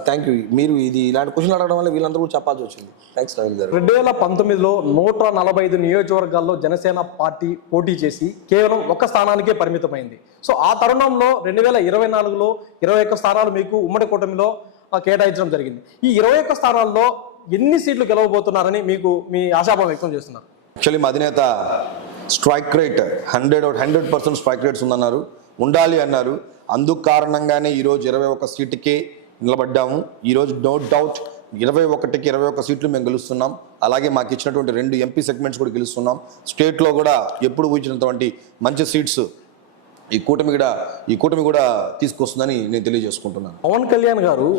థ్యాంక్ యూ. మీరు ఇలాంటి క్వశ్చన్లు అడగడం వల్ల వీళ్ళందరూ కూడా చెప్పాల్సి వచ్చింది. థ్యాంక్స్ నవీన్ గారు. 2019లో 145 నియోజకవర్గాల్లో జనసేన పార్టీ పోటీ చేసి కేవలం 1 స్థానానికే పరిమితమైంది. సో ఆ తరుణంలో 2024లో 21 స్థానాలు మీకు ఉమ్మడి కూటమిలో కేటాయించడం జరిగింది. ఈ 21 స్థానాల్లో ఎన్ని సీట్లు గెలవబోతున్నారని మీకు మీ ఆశాభావం వ్యక్తం చేస్తున్నారు? యాక్చువల్లీ మా అధినేత స్ట్రైక్ రేట్ 100% స్ట్రైక్ రేట్స్ ఉండాలి అన్నారు. అందుకు కారణంగానే ఈరోజు 21 సీటుకే నిలబడ్డాము. ఈరోజు నో డౌట్ 21కి 21 సీట్లు మేము గెలుస్తున్నాం. అలాగే మాకు ఇచ్చినటువంటి 2 ఎంపీ సెగ్మెంట్స్ కూడా గెలుస్తున్నాం. స్టేట్లో కూడా ఎప్పుడు ఊహించినటువంటి మంచి సీట్స్ ఈ కూటమి కూడా తీసుకొస్తుందని నేను తెలియజేసుకుంటున్నాను. పవన్ కళ్యాణ్ గారు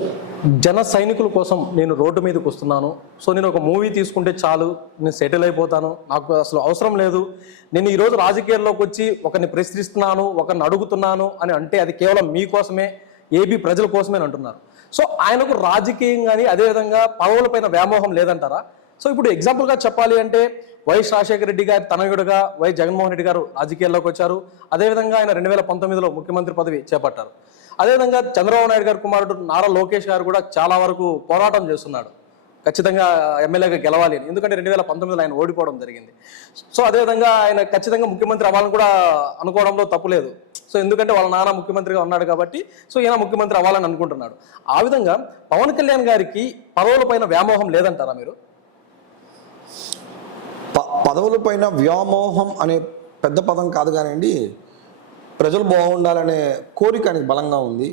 జన సైనికుల కోసం నేను రోడ్డు మీదకి వస్తున్నాను, సో నేను ఒక మూవీ తీసుకుంటే చాలు, నేను సెటిల్ అయిపోతాను, నాకు అసలు అవసరం లేదు, నేను ఈరోజు రాజకీయాల్లోకి వచ్చి ఒకరిని ప్రశ్నిస్తున్నాను, ఒకరిని అడుగుతున్నాను అని అంటే అది కేవలం మీకోసమే, ఏపీ ప్రజల కోసమే అంటున్నారు. సో ఆయనకు రాజకీయం కానీ అదేవిధంగా పదవులపైన వ్యామోహం లేదంటారా? సో ఇప్పుడు ఎగ్జాంపుల్గా చెప్పాలి అంటే వైఎస్ రాజశేఖర రెడ్డి గారి తనయుడుగా వైఎస్ జగన్మోహన్ రెడ్డి గారు రాజకీయాల్లోకి వచ్చారు. అదేవిధంగా ఆయన 2019లో ముఖ్యమంత్రి పదవి చేపట్టారు. అదేవిధంగా చంద్రబాబు నాయుడు గారి కుమారుడు నారా లోకేష్ గారు కూడా చాలా వరకు పోరాటం చేస్తున్నాడు ఖచ్చితంగా ఎమ్మెల్యేగా గెలవాలి అని. ఎందుకంటే 2019లో ఆయన ఓడిపోవడం జరిగింది. సో అదేవిధంగా ఆయన ఖచ్చితంగా ముఖ్యమంత్రి అవ్వాలని కూడా అనుకోవడంలో తప్పులేదు. సో ఎందుకంటే వాళ్ళ నాన్న ముఖ్యమంత్రిగా ఉన్నాడు కాబట్టి సో ఈయన ముఖ్యమంత్రి అవ్వాలని అనుకుంటున్నాడు. ఆ విధంగా పవన్ కళ్యాణ్ గారికి పదవులపైన వ్యామోహం లేదంటారా మీరు? పదవులపైన వ్యామోహం అనే పెద్ద పదం కాదు కానివ్వండి, ప్రజలు బాగుండాలనే కోరిక ఆయనకి బలంగా ఉంది.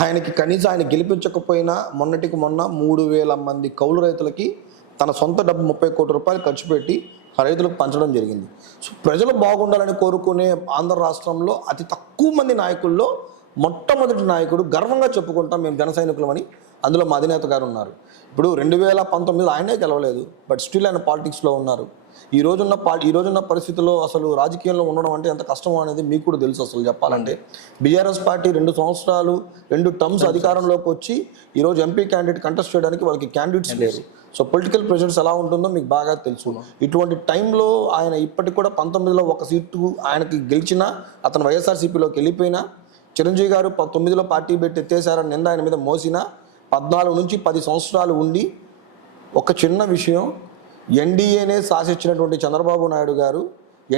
ఆయనకి కనీసం ఆయన గెలిపించకపోయినా మొన్నటికి మొన్న 3,000 మంది కౌలు రైతులకి తన సొంత డబ్బు 30 కోట్ల రూపాయలు ఖర్చు పెట్టి ఆ రైతులకు పంచడం జరిగింది. సో ప్రజలు బాగుండాలని కోరుకునే ఆంధ్ర రాష్ట్రంలో అతి తక్కువ మంది నాయకుల్లో మొట్టమొదటి నాయకుడు గర్వంగా చెప్పుకుంటాం మేము జన సైనికులమని, అందులో మా అధినేత గారు ఉన్నారు. ఇప్పుడు 2019 ఆయనే గెలవలేదు, బట్ స్టిల్ ఆయన పాలిటిక్స్లో ఉన్నారు. ఈ రోజున్న పరిస్థితుల్లో అసలు రాజకీయంలో ఉండడం అంటే ఎంత కష్టమో అనేది మీకు కూడా తెలుసు. అసలు చెప్పాలంటే బీఆర్ఎస్ పార్టీ 2 సంవత్సరాలు 2 టర్మ్స్ అధికారంలోకి వచ్చి ఈరోజు ఎంపీ క్యాండిడేట్ కంటెస్ట్ చేయడానికి వాళ్ళకి క్యాండిడేట్స్ లేరు. సో పొలిటికల్ ప్రెషర్స్ ఎలా ఉంటుందో మీకు బాగా తెలుసు. ఇటువంటి టైంలో ఆయన ఇప్పటికి కూడా 19లో ఒక సీటు ఆయనకి గెలిచినా, అతను వైఎస్ఆర్సీపీలోకి వెళ్ళిపోయినా, చిరంజీవి గారు 19లో పార్టీ పెట్టి ఎత్తేసారని నింద ఆయన మీద మోసినా, 14 నుంచి 10 సంవత్సరాలు ఉండి ఒక చిన్న విషయం, ఎన్డీఏనే శాసించినటువంటి చంద్రబాబు నాయుడు గారు,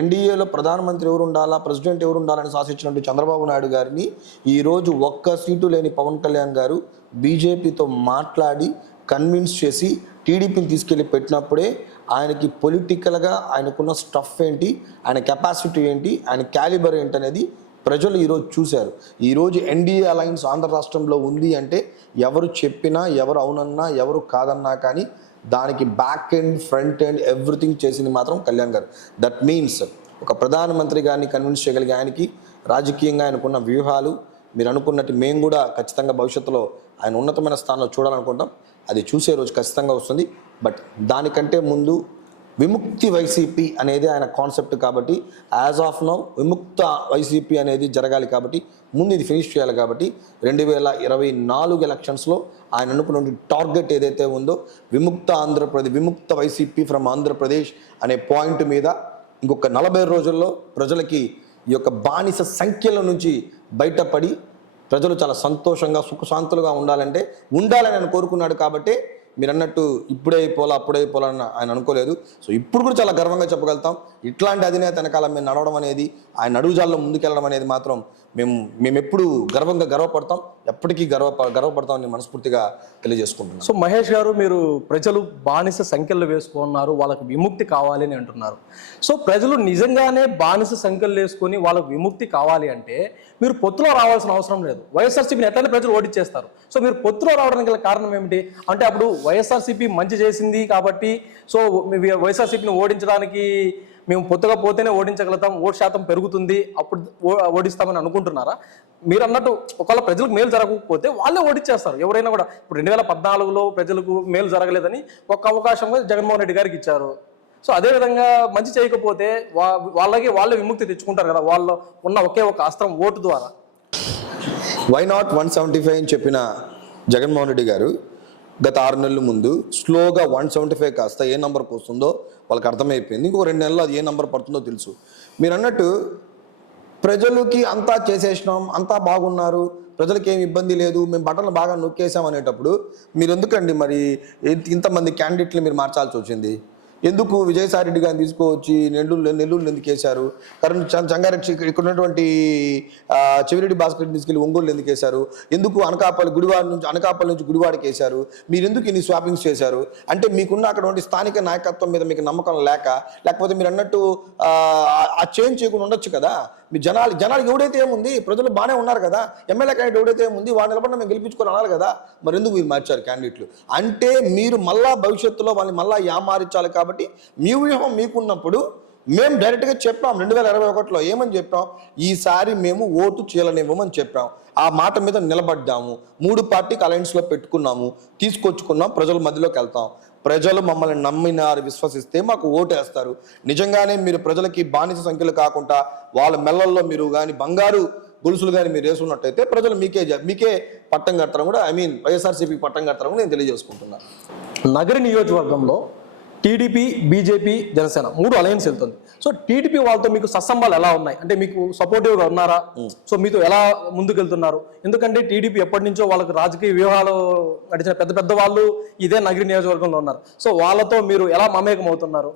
ఎన్డీఏలో ప్రధానమంత్రి ఎవరు ఉండాలా, ప్రెసిడెంట్ ఎవరు ఉండాలని శాసించినటువంటి చంద్రబాబు నాయుడు గారిని ఈరోజు ఒక్క సీటు లేని పవన్ కళ్యాణ్ గారు బీజేపీతో మాట్లాడి కన్విన్స్ చేసి టీడీపీని తీసుకెళ్ళి పెట్టినప్పుడే ఆయనకి పొలిటికల్గా ఆయనకున్న స్టఫ్ ఏంటి, ఆయన కెపాసిటీ ఏంటి, ఆయన క్యాలిబర్ ఏంటి అనేది ప్రజలు ఈరోజు చూశారు. ఈరోజు ఎన్డీఏ అలయన్స్ ఆంధ్ర రాష్ట్రంలో ఉంది అంటే ఎవరు చెప్పినా, ఎవరు అవునన్నా, ఎవరు కాదన్నా కానీ దానికి back end, front end everything చేసింది మాత్రం కళ్యాణ్ గారు. దట్ మీన్స్ ఒక ప్రధానమంత్రి గారిని కన్విన్స్ చేయగలిగే ఆయనకి రాజకీయంగా ఆయనకున్న వ్యూహాలు, మీరు అనుకున్నట్టు మేము కూడా ఖచ్చితంగా భవిష్యత్తులో ఆయన ఉన్నతమైన స్థానంలో చూడాలనుకుంటాం. అది చూసే రోజు ఖచ్చితంగా వస్తుంది. బట్ దానికంటే ముందు విముక్తి వైసీపీ అనేది ఆయన కాన్సెప్ట్ కాబట్టి, యాజ్ ఆఫ్ నౌ విముక్త వైసీపీ అనేది జరగాలి కాబట్టి, ముందు ఇది ఫినిష్ చేయాలి కాబట్టి 2024 ఎలక్షన్స్లో ఆయన అనుకున్న టార్గెట్ ఏదైతే ఉందో విముక్త వైసీపీ ఫ్రమ్ ఆంధ్రప్రదేశ్ అనే పాయింట్ మీద ఇంకొక 40 రోజుల్లో ప్రజలకి ఈ యొక్క బానిస సంఖ్యల నుంచి బయటపడి ప్రజలు చాలా సంతోషంగా సుఖశాంతులుగా ఉండాలని ఆయన కోరుకున్నాడు. కాబట్టి మీరు అన్నట్టు అప్పుడే అయిపోవాలని ఆయన అనుకోలేదు. సో ఇప్పుడు కూడా చాలా గర్వంగా చెప్పగలుగుతాం, ఇట్లాంటి అధినేత వెనకాల మేము నడవడం అనేది, ఆయన అడుగుజాల్లో ముందుకెళ్ళడం అనేది మాత్రం మేము ఎప్పుడు గర్వపడతాం, ఎప్పటికీ గర్వపడతామని మనస్ఫూర్తిగా తెలియజేసుకుంటున్నాం. సో మహేష్ గారు, మీరు ప్రజలు బానిస సంఖ్యలు వేసుకున్నారు, వాళ్ళకు విముక్తి కావాలి అని అంటున్నారు. సో ప్రజలు నిజంగానే బానిస సంఖ్యలు వేసుకొని వాళ్ళకు విముక్తి కావాలి అంటే మీరు పొత్తులో రావాల్సిన అవసరం లేదు. వైఎస్ఆర్సీపీని ఎట్లయినా ప్రజలు ఓడించేస్తారు. సో మీరు పొత్తులో రావడానికి గల కారణం ఏమిటి అంటే, అప్పుడు వైఎస్ఆర్సీపీ మంచి చేసింది కాబట్టి సో వైఎస్ఆర్సీపీని ఓడించడానికి మేము పొత్తుగా పోతేనే ఓడించగలుగుతాం, ఓటు శాతం పెరుగుతుంది, అప్పుడు ఓడిస్తామని అనుకుంటున్నారా? మీరు అన్నట్టు ఒకవేళ ప్రజలకు మేలు జరగకపోతే వాళ్ళే ఓడించేస్తారు ఎవరైనా కూడా. ఇప్పుడు 2014లో ప్రజలకు మేలు జరగలేదని ఒక అవకాశంగా జగన్మోహన్ రెడ్డి గారికి ఇచ్చారు. సో అదేవిధంగా మంచి చేయకపోతే వాళ్ళే విముక్తి తెచ్చుకుంటారు కదా, వాళ్ళు ఉన్న ఒకే ఒక అస్త్రం ఓటు ద్వారా. వై నాట్ 175 అని చెప్పిన జగన్మోహన్ రెడ్డి గారు గత 6 నెలల ముందు స్లోగా 175 కాస్త ఏ నెంబర్కి వస్తుందో వాళ్ళకి అర్థమైపోయింది. ఇంకొక 2 నెలల్లో అది ఏ నెంబర్ పడుతుందో తెలుసు. మీరు అన్నట్టు ప్రజలకి అంతా చేసేసినాం, అంతా బాగున్నారు, ప్రజలకి ఏమి ఇబ్బంది లేదు, మేము బటన్లు బాగా నొక్కేసాం అనేటప్పుడు మీరు ఎందుకండి మరి ఇంతమంది క్యాండిడేట్లు మీరు మార్చాల్సి వచ్చింది? ఎందుకు విజయసాయి రెడ్డి గారిని తీసుకువచ్చి నెల్లూరు ఎందుకు వేశారు? చంగారెడ్డి ఇక్కడ ఉన్నటువంటి చెవిరెడ్డి భాస్కర్ తీసుకెళ్ళి ఒంగోలు ఎందుకు వేశారు? ఎందుకు అనకాపల్లి నుంచి గుడివాడకి వేశారు? మీరు ఎందుకు ఇన్ని స్వాపింగ్స్ చేశారు? అంటే మీకున్న అక్కడ స్థానిక నాయకత్వం మీద మీకు నమ్మకం లేకపోతే మీరు అన్నట్టు ఆ చేంజ్ చేయకుండా ఉండొచ్చు కదా. మీ జనాలకు ఎవడైతే ఏముంది, ప్రజలు బాగానే ఉన్నారు కదా, ఎమ్మెల్యే క్యాండిడేట్ ఎవడైతే ఏముంది వాడు నిలబడిన మేము గెలిపించుకొని అనాలి కదా. మరి ఎందుకు మీరు మార్చారు క్యాండిడేట్లు? అంటే మీరు మళ్ళా భవిష్యత్తులో వాళ్ళని మళ్ళీ యామారించాలి కాబట్టి మీ వ్యూహం మీకున్నప్పుడు మేము డైరెక్ట్గా చెప్పాం 2021లో ఏమని చెప్పాం, ఈసారి మేము ఓటు చీలనివ్వమని చెప్పాం. ఆ మాట మీద నిలబడ్డాము, 3 పార్టీకి అలయన్స్లో పెట్టుకున్నాము, తీసుకొచ్చుకున్నాం, ప్రజల మధ్యలోకి వెళ్తాం. ప్రజలు మమ్మల్ని నమ్మినారు, విశ్వసిస్తే మాకు ఓటు వేస్తారు. నిజంగానే మీరు ప్రజలకి బానిస సంఖ్యలు కాకుండా వాళ్ళ మెల్లల్లో మీరు కానీ బంగారు గొలుసులు కానీ మీరు వేసుకున్నట్టయితే ప్రజలు మీకే పట్టం కడతారు కూడా, వైఎస్ఆర్సీపీ పట్టం కడతారు కూడా నేను తెలియజేసుకుంటున్నాను. నగరి నియోజకవర్గంలో టీడీపీ, బీజేపీ, జనసేన 3 అలయన్స్ వెళ్తుంది. సో టీడీపీ వాళ్ళతో మీకు సత్సంబాలు ఎలా ఉన్నాయి అంటే మీకు సపోర్టివ్గా ఉన్నారా? సో మీతో ఎలా ముందుకెళ్తున్నారు? ఎందుకంటే టీడీపీ ఎప్పటి నుంచో వాళ్ళకి రాజకీయ వ్యూహాలు నడిచిన పెద్ద వాళ్ళు ఇదే నగరి నియోజకవర్గంలో ఉన్నారు. సో వాళ్ళతో మీరు ఎలా మమేకం అవుతున్నారు?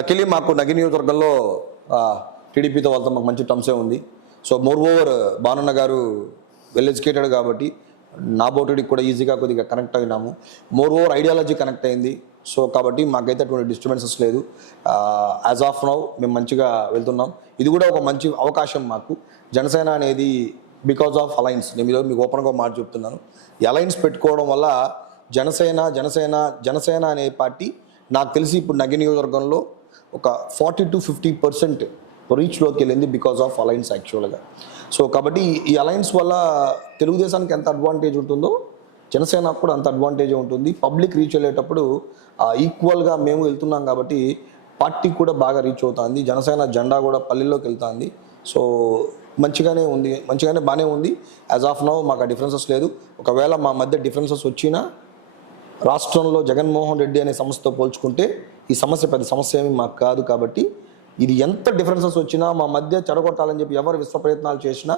లకిలీ మాకు నగరి నియోజకవర్గంలో టీడీపీతో వాళ్ళతో మాకు మంచి టర్మ్సే ఉంది. సో మోర్ ఓవర్ భానున్న గారు వెల్ ఎడ్యుకేటెడ్ కాబట్టి నా బోటుడికి కూడా ఈజీగా కొద్దిగా కనెక్ట్ అయినాము. మోర్ ఓవర్ ఐడియాలజీ కనెక్ట్ అయింది. సో కాబట్టి మాకైతే అటువంటి డిస్టర్బెన్సెస్ లేదు. యాజ్ ఆఫ్ నౌ మేము మంచిగా వెళ్తున్నాం. ఇది కూడా ఒక మంచి అవకాశం మాకు. జనసేన అనేది బికాజ్ ఆఫ్ అలయన్స్, నేను మీకు ఓపెన్గా మాట చెప్తున్నాను. ఈ అలయన్స్ పెట్టుకోవడం వల్ల జనసేన అనే పార్టీ నాకు తెలిసి ఇప్పుడు నగరి నియోజకవర్గంలో ఒక 40 to 50% రీచ్లోకి వెళ్ళింది బికాజ్ ఆఫ్ అలయన్స్ యాక్చువల్గా. సో కాబట్టి ఈ అలయన్స్ వల్ల తెలుగుదేశానికి ఎంత అడ్వాంటేజ్ ఉంటుందో జనసేనకు కూడా అంత అడ్వాంటేజ్ ఉంటుంది. పబ్లిక్ రీచ్ వెళ్ళేటప్పుడు ఈక్వల్గా మేము వెళ్తున్నాం కాబట్టి పార్టీ కూడా బాగా రీచ్ అవుతుంది. జనసేన జెండా కూడా పల్లెల్లోకి వెళ్తుంది. సో మంచిగానే బాగానే ఉంది. యాజ్ ఆఫ్ నౌ మాకు ఆ డిఫరెన్సెస్ లేదు. ఒకవేళ మా మధ్య డిఫరెన్సెస్ వచ్చినా రాష్ట్రంలో జగన్మోహన్ రెడ్డి అనే సంస్థతో పోల్చుకుంటే ఈ సమస్య పెద్ద సమస్య ఏమి మాకు కాదు. కాబట్టి ఇది ఎంత డిఫరెన్సెస్ వచ్చినా మా మధ్య చెడగొట్టాలని చెప్పి ఎవరు విశ్వ ప్రయత్నాలు చేసినా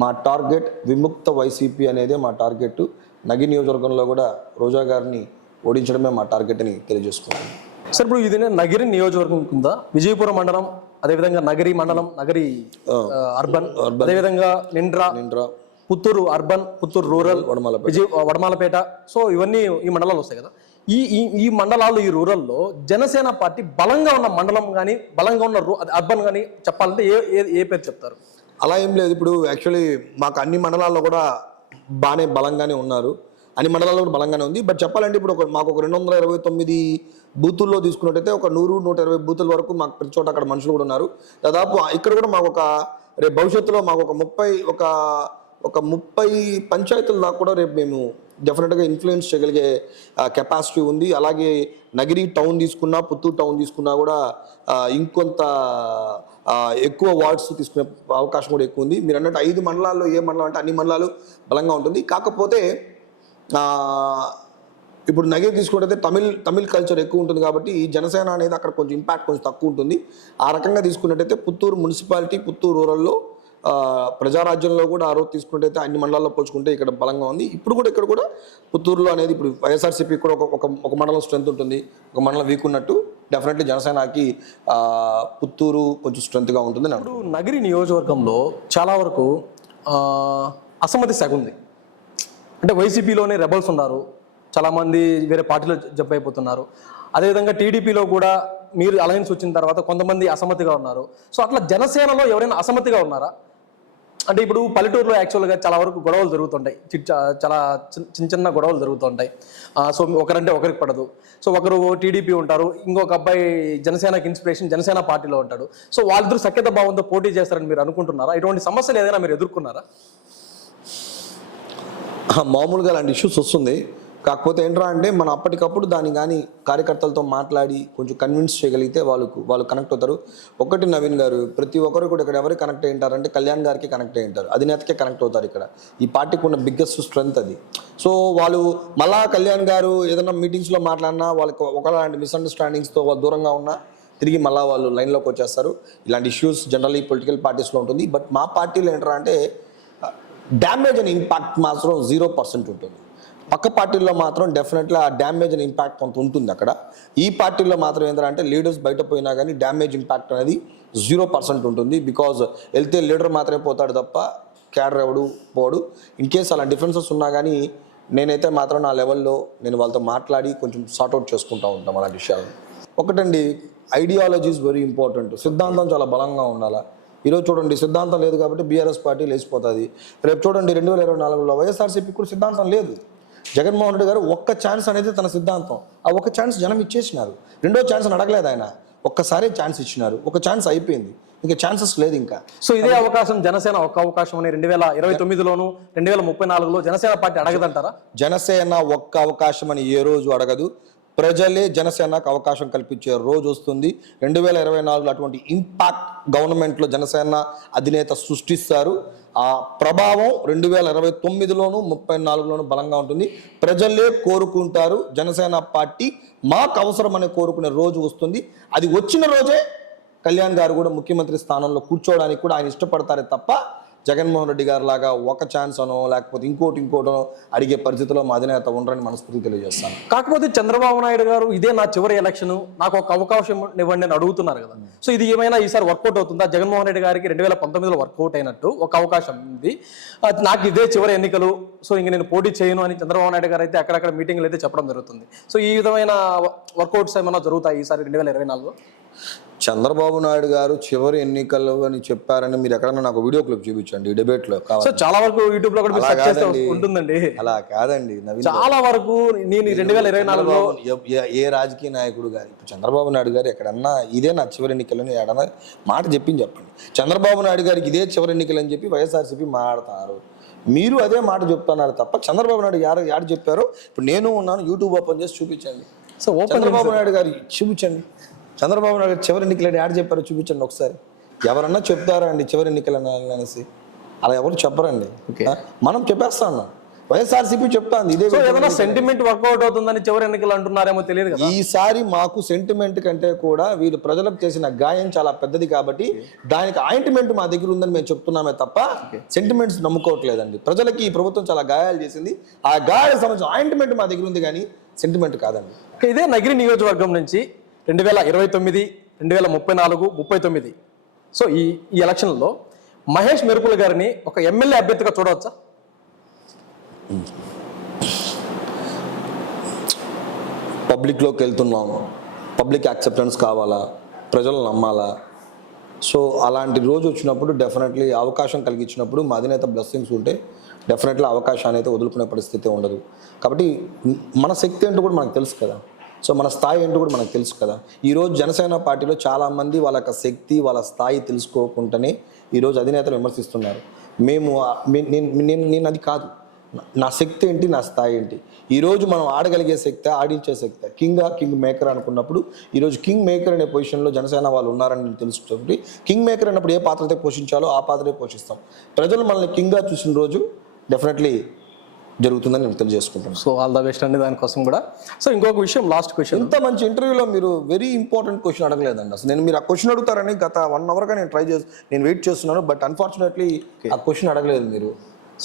మా టార్గెట్ విముక్త వైసీపీ అనేదే మా టార్గెట్. నగిరి నియోజకవర్గంలో కూడా రోజా గారిని ఓడించడమే మా టార్గెట్ అని తెలియజేసుకున్నాను. సార్ ఇప్పుడు ఇది నగిరి నియోజకవర్గం కింద విజయపురం మండలం, అదేవిధంగా నగరి మండలం, నగరి అర్బన్, అదేవిధంగా Nindra, Puttur urban, Puttur rural, Vadamalapeta, so ఇవన్నీ ఈ మండలాలు వస్తాయి కదా. ఈ మండలాలు, ఈ రూరల్లో జనసేన పార్టీ బలంగా ఉన్న మండలం కానీ బలంగా ఉన్న అర్బన్ కానీ చెప్పాలంటే ఏ పేరు చెప్తారు? అలా ఏం లేదు. ఇప్పుడు యాక్చువల్లీ మాకు అన్ని మండలాల్లో కూడా బాగానే బలంగానే ఉన్నారు, అన్ని మండలాల్లో కూడా బలంగానే ఉంది. బట్ చెప్పాలంటే ఇప్పుడు మాకు ఒక 229 బూతుల్లో తీసుకున్నట్టయితే ఒక 100-120 బూతుల వరకు మాకు ప్రతి చోట అక్కడ మనుషులు కూడా ఉన్నారు. దాదాపు ఇక్కడ కూడా మాకు రేపు భవిష్యత్తులో మాకు ఒక 30 పంచాయతీల దాకా కూడా రేపు మేము డెఫినెట్గా ఇన్ఫ్లుయెన్స్ చేయగలిగే కెపాసిటీ ఉంది. అలాగే నగిరి టౌన్ తీసుకున్నా, పుత్తూరు టౌన్ తీసుకున్నా కూడా ఇంకొంత ఎక్కువ వార్డ్స్ తీసుకునే అవకాశం కూడా ఎక్కువ ఉంది. మీరు అన్నట్టు 5 మండలాల్లో ఏ మండలం అంటే అన్ని మండలాలు బలంగా ఉంటుంది. కాకపోతే ఇప్పుడు నగిరి తీసుకుంటే తమిళ్ కల్చర్ ఎక్కువ ఉంటుంది కాబట్టి జనసేన అనేది అక్కడ కొంచెం ఇంపాక్ట్ కొంచెం తక్కువ ఉంటుంది. ఆ రకంగా తీసుకున్నట్టయితే పుత్తూరు మున్సిపాలిటీ, పుత్తూరు రూరల్లో ప్రజారాజ్యంలో కూడా ఆ రోజు తీసుకున్నట్టయితే అన్ని మండలాల్లో పోల్చుకుంటే ఇక్కడ బలంగా ఉంది. ఇప్పుడు కూడా ఇక్కడ కూడా పుత్తూరులో అనేది ఇప్పుడు వైఎస్ఆర్సీపీ కూడా ఒక మండలం స్ట్రెంత్ ఉంటుంది, ఒక మండలం వీక్ ఉన్నట్టు డెఫినెట్లీ జనసేనకి పుత్తూరు కొంచెం స్ట్రెంత్గా ఉంటుంది. ఇప్పుడు నగిరి నియోజకవర్గంలో చాలా వరకు అసమ్మతి సెగ ఉంది. అంటే వైసీపీలోనే రెబల్స్ ఉన్నారు, చాలామంది వేరే పార్టీలో జంప్ అయిపోతున్నారు. అదేవిధంగా టీడీపీలో కూడా మీరు అలయన్స్ వచ్చిన తర్వాత కొంతమంది అసమ్మతిగా ఉన్నారు. సో అట్లా జనసేనలో ఎవరైనా అసమ్మతిగా ఉన్నారా? అంటే ఇప్పుడు పల్లెటూరులో యాక్చువల్గా చాలా వరకు గొడవలు జరుగుతుంటాయి, చాలా చిన్న గొడవలు జరుగుతుంటాయి. సో ఒకరంటే ఒకరికి పడదు. సో ఒకరు టీడీపీ ఉంటారు, ఇంకొక అబ్బాయి జనసేనకి ఇన్స్పిరేషన్ జనసేన పార్టీలో ఉంటాడు. సో వాళ్ళిద్దరూ సఖ్యత భావంతో పోటీ చేస్తారని మీరు అనుకుంటున్నారా? ఇటువంటి సమస్యలు ఏదైనా మీరు ఎదుర్కొన్నారా? మామూలుగా అలాంటి ఇష్యూస్ వస్తుంది. కాకపోతే ఏంట్రా అంటే మనం అప్పటికప్పుడు దాన్ని కానీ కార్యకర్తలతో మాట్లాడి కొంచెం కన్విన్స్ చేయగలిగితే వాళ్ళు కనెక్ట్ అవుతారు. ఒకటి నవీన్ గారు, ప్రతి ఒక్కరు కూడా ఇక్కడ ఎవరికి కనెక్ట్ అయి ఉంటారంటే కళ్యాణ్ గారికి కనెక్ట్ అయి ఉంటారు, అధినేతకే కనెక్ట్ అవుతారు. ఇక్కడ ఈ పార్టీకి ఉన్న బిగ్గెస్ట్ స్ట్రెంత్ అది. సో వాళ్ళు మళ్ళా కళ్యాణ్ గారు ఏదైనా మీటింగ్స్లో మాట్లాడినా వాళ్ళకి ఒకలాంటి మిస్అండర్స్టాండింగ్స్తో వాళ్ళు దూరంగా ఉన్నా తిరిగి మళ్ళీ వాళ్ళు లైన్లోకి వచ్చేస్తారు. ఇలాంటి ఇష్యూస్ జనరల్లీ పొలిటికల్ పార్టీస్లో ఉంటుంది. బట్ మా పార్టీలో ఏంట్రా అంటే డ్యామేజ్ అండ్ ఇంపాక్ట్ మాత్రం 0% ఉంటుంది. పక్క పార్టీల్లో మాత్రం డెఫినెట్లీ ఆ డ్యామేజ్ అండ్ ఇంపాక్ట్ కొంత ఉంటుంది అక్కడ. ఈ పార్టీలో మాత్రం ఏంటంటే లీడర్స్ బయట పోయినా కానీ డ్యామేజ్ ఇంపాక్ట్ అనేది 0% ఉంటుంది. బికాజ్ వెళ్తే లీడర్ మాత్రమే పోతాడు తప్ప క్యాడర్ ఎవడు పోడు. ఇన్ కేస్ అలా డిఫరెన్సెస్ ఉన్నా కానీ నేనైతే మాత్రం నా లెవెల్లో నేను వాళ్ళతో మాట్లాడి కొంచెం సార్ట్అవుట్ చేసుకుంటూ ఉంటాం అలాంటి విషయాలు. ఒకటండి, ఐడియాలజీ ఈజ్ వెరీ ఇంపార్టెంట్. సిద్ధాంతం చాలా బలంగా ఉండాలి. ఈరోజు చూడండి, సిద్ధాంతం లేదు కాబట్టి బీఆర్ఎస్ పార్టీ లేచిపోతుంది. రేపు చూడండి 2024లో వైఎస్ఆర్సీపీ కూడా సిద్ధాంతం లేదు. జగన్మోహన్ రెడ్డి గారు ఒక్క ఛాన్స్ అనేది తన సిద్ధాంతం. ఆ ఒక్క ఛాన్స్ జనం ఇచ్చేసినారు. రెండో ఛాన్స్ అడగలేదు ఆయన, ఒక్కసారి ఛాన్స్ ఇచ్చినారు. ఒక ఛాన్స్ అయిపోయింది, ఇంకా ఛాన్సెస్ లేదు ఇంకా. సో ఇదే అవకాశం జనసేన ఒక్క అవకాశం అని 2029లోను 2034లో జనసేన పార్టీ అడగదంటారా? జనసేన ఒక్క అవకాశం అని ఏ రోజు అడగదు. ప్రజలే జనసేనకు అవకాశం కల్పించే రోజు వస్తుంది. 2024లో అటువంటి ఇంపాక్ట్ గవర్నమెంట్లో జనసేన అధినేత సృష్టిస్తారు. ఆ ప్రభావం 2029లోను 34లోను బలంగా ఉంటుంది. ప్రజలే కోరుకుంటారు జనసేన పార్టీ మాకు అవసరం అని కోరుకునే రోజు వస్తుంది. అది వచ్చిన రోజే కళ్యాణ్ గారు కూడా ముఖ్యమంత్రి స్థానంలో కూర్చోవడానికి కూడా ఆయన ఇష్టపడతారే తప్ప జగన్మోహన్ రెడ్డి గారు లాగా ఒక ఛాన్స్ అనో లేకపోతే ఇంకోటనో అడిగే పరిస్థితిలో మా అధినేత ఉండరని మనస్ఫూర్తిగా తెలియజేస్తాను. కాకపోతే చంద్రబాబు నాయుడు గారు ఇదే నా చివరి ఎలక్షన్, నాకు ఒక అవకాశం ఇవ్వండి అని అడుగుతున్నారు కదా. సో ఇది ఏమైనా ఈసారి వర్కౌట్ అవుతుందా? జగన్మోహన్ రెడ్డి గారికి 2019లో వర్కౌట్ అయినట్టు ఒక అవకాశం ఉంది, నాకు ఇదే చివరి ఎన్నికలు, సో ఇంక నేను పోటీ చేయను అని చంద్రబాబు నాయుడు గారు అయితే అక్కడక్కడ మీటింగ్లు అయితే చెప్పడం జరుగుతుంది. సో ఈ విధమైన వర్కౌట్స్ ఏమైనా జరుగుతాయి ఈసారి 2024లో? చంద్రబాబు నాయుడు గారు చివరి ఎన్నికలు అని చెప్పారని మీరు ఎక్కడన్నా నాకు వీడియో క్లిప్ చూపించండి డిబేట్ లో. చాలా వరకు యూట్యూబ్ లో కూడా ఉంటుందండి. అలా కాదండి నవీన్, చాలా వరకు నేను 2024లో ఏ రాజకీయ నాయకుడు గారు ఇప్పుడు చంద్రబాబు నాయుడు గారు ఎక్కడన్నా ఇదే నా చివరి ఎన్నికలని ఏడన్నా మాట చెప్పండి. చంద్రబాబు నాయుడు గారికి ఇదే చివరి ఎన్నికలు అని చెప్పి వైఎస్ఆర్సీపీ మాట్లాడతారు. మీరు అదే మాట చెప్తున్నారు తప్ప చంద్రబాబు నాయుడు యారు చెప్పారో ఇప్పుడు నేను ఉన్నాను, యూట్యూబ్ ఓపెన్ చేసి చూపించండి. సో చంద్రబాబు నాయుడు గారు చూపించండి, చంద్రబాబు నాయుడు చివరి ఎన్నికలు యాడ్ చెప్పారో చూపించండి ఒకసారి. ఎవరన్నా చెప్తారా అండి చివరి ఎన్నికలు అనేసి? అలా ఎవరు చెప్పరండి. మనం చెప్పేస్తా ఉన్నాం వైఎస్ఆర్సీపీ చెప్తాంది ఇదే సో ఏదైనా సెంటిమెంట్ వర్కౌట్ అవుతుందని చివరి ఎన్నికలు అంటున్నారేమో తెలియదు కదా. ఈసారి మాకు సెంటిమెంట్ కంటే కూడా వీళ్ళు ప్రజలకు చేసిన గాయం చాలా పెద్దది కాబట్టి దానికి ఆయింట్మెంట్ మా దగ్గర ఉందని మేము చెప్తున్నామే తప్ప సెంటిమెంట్స్ నమ్ముకోవట్లేదండి. ప్రజలకి ఈ ప్రభుత్వం చాలా గాయాలు చేసింది, ఆ గాయాలకు సంబంధించిన ఆయింట్మెంట్ మా దగ్గర ఉంది కానీ సెంటిమెంట్ కాదండి. ఇదే నగిరి నియోజకవర్గం నుంచి 2029, 2034, 39 సో ఈ ఎలక్షన్లో మహేష్ మెరుపుల గారిని ఒక ఎమ్మెల్యే అభ్యర్థిగా చూడవచ్చా? పబ్లిక్లోకి వెళ్తున్నాము, పబ్లిక్ యాక్సెప్టెన్స్ కావాలా, ప్రజలు నమ్మాలా. సో అలాంటి రోజు వచ్చినప్పుడు డెఫినెట్లీ అవకాశం కలిగించినప్పుడు మా అధినేత బ్లెస్సింగ్స్ ఉంటే డెఫినెట్లీ అవకాశాన్ని అయితే వదులుకునే పరిస్థితి ఉండదు. కాబట్టి మన శక్తి ఏంటో కూడా మనకు తెలుసు కదా, సో మన స్థాయి ఏంటో కూడా మనకు తెలుసు కదా. ఈరోజు జనసేన పార్టీలో చాలామంది వాళ్ళ యొక్క శక్తి వాళ్ళ స్థాయి తెలుసుకోకుండానే ఈరోజు అధినేతలు విమర్శిస్తున్నారు. నేను అది కాదు, నా శక్తి ఏంటి, నా స్థాయి ఏంటి. ఈరోజు మనం ఆడగలిగే శక్తి, ఆడించే శక్తి, కింగ్ మేకర్ అనుకున్నప్పుడు ఈరోజు కింగ్ మేకర్ అనే పొజిషన్లో జనసేన వాళ్ళు ఉన్నారని నేను తెలుసుకుంటే కింగ్ మేకర్ అన్నప్పుడు ఏ పాత్ర అయితే పోషించాలో ఆ పాత్రే పోషిస్తాం. ప్రజలు మనల్ని కింగ్గా చూసిన రోజు డెఫినెట్లీ జరుగుతుందని నేను తెలియజేసుకుంటాను. సో ఆల్ ద బెస్ట్ అండి దానికోసం కూడా. సో ఇంకొక విషయం, లాస్ట్ క్వశ్చన్. ఇంత మంచి ఇంటర్వ్యూలో మీరు వెరీ ఇంపార్టెంట్ క్వశ్చన్ అడగలేదండి. అసలు నేను మీరు ఆ క్వశ్చన్ అడుగుతారని గత 1 అవర్గా నేను వెయిట్ చేస్తున్నాను, బట్ అన్ఫార్చునేట్లీ ఆ క్వశ్చన్ అడగలేదు మీరు.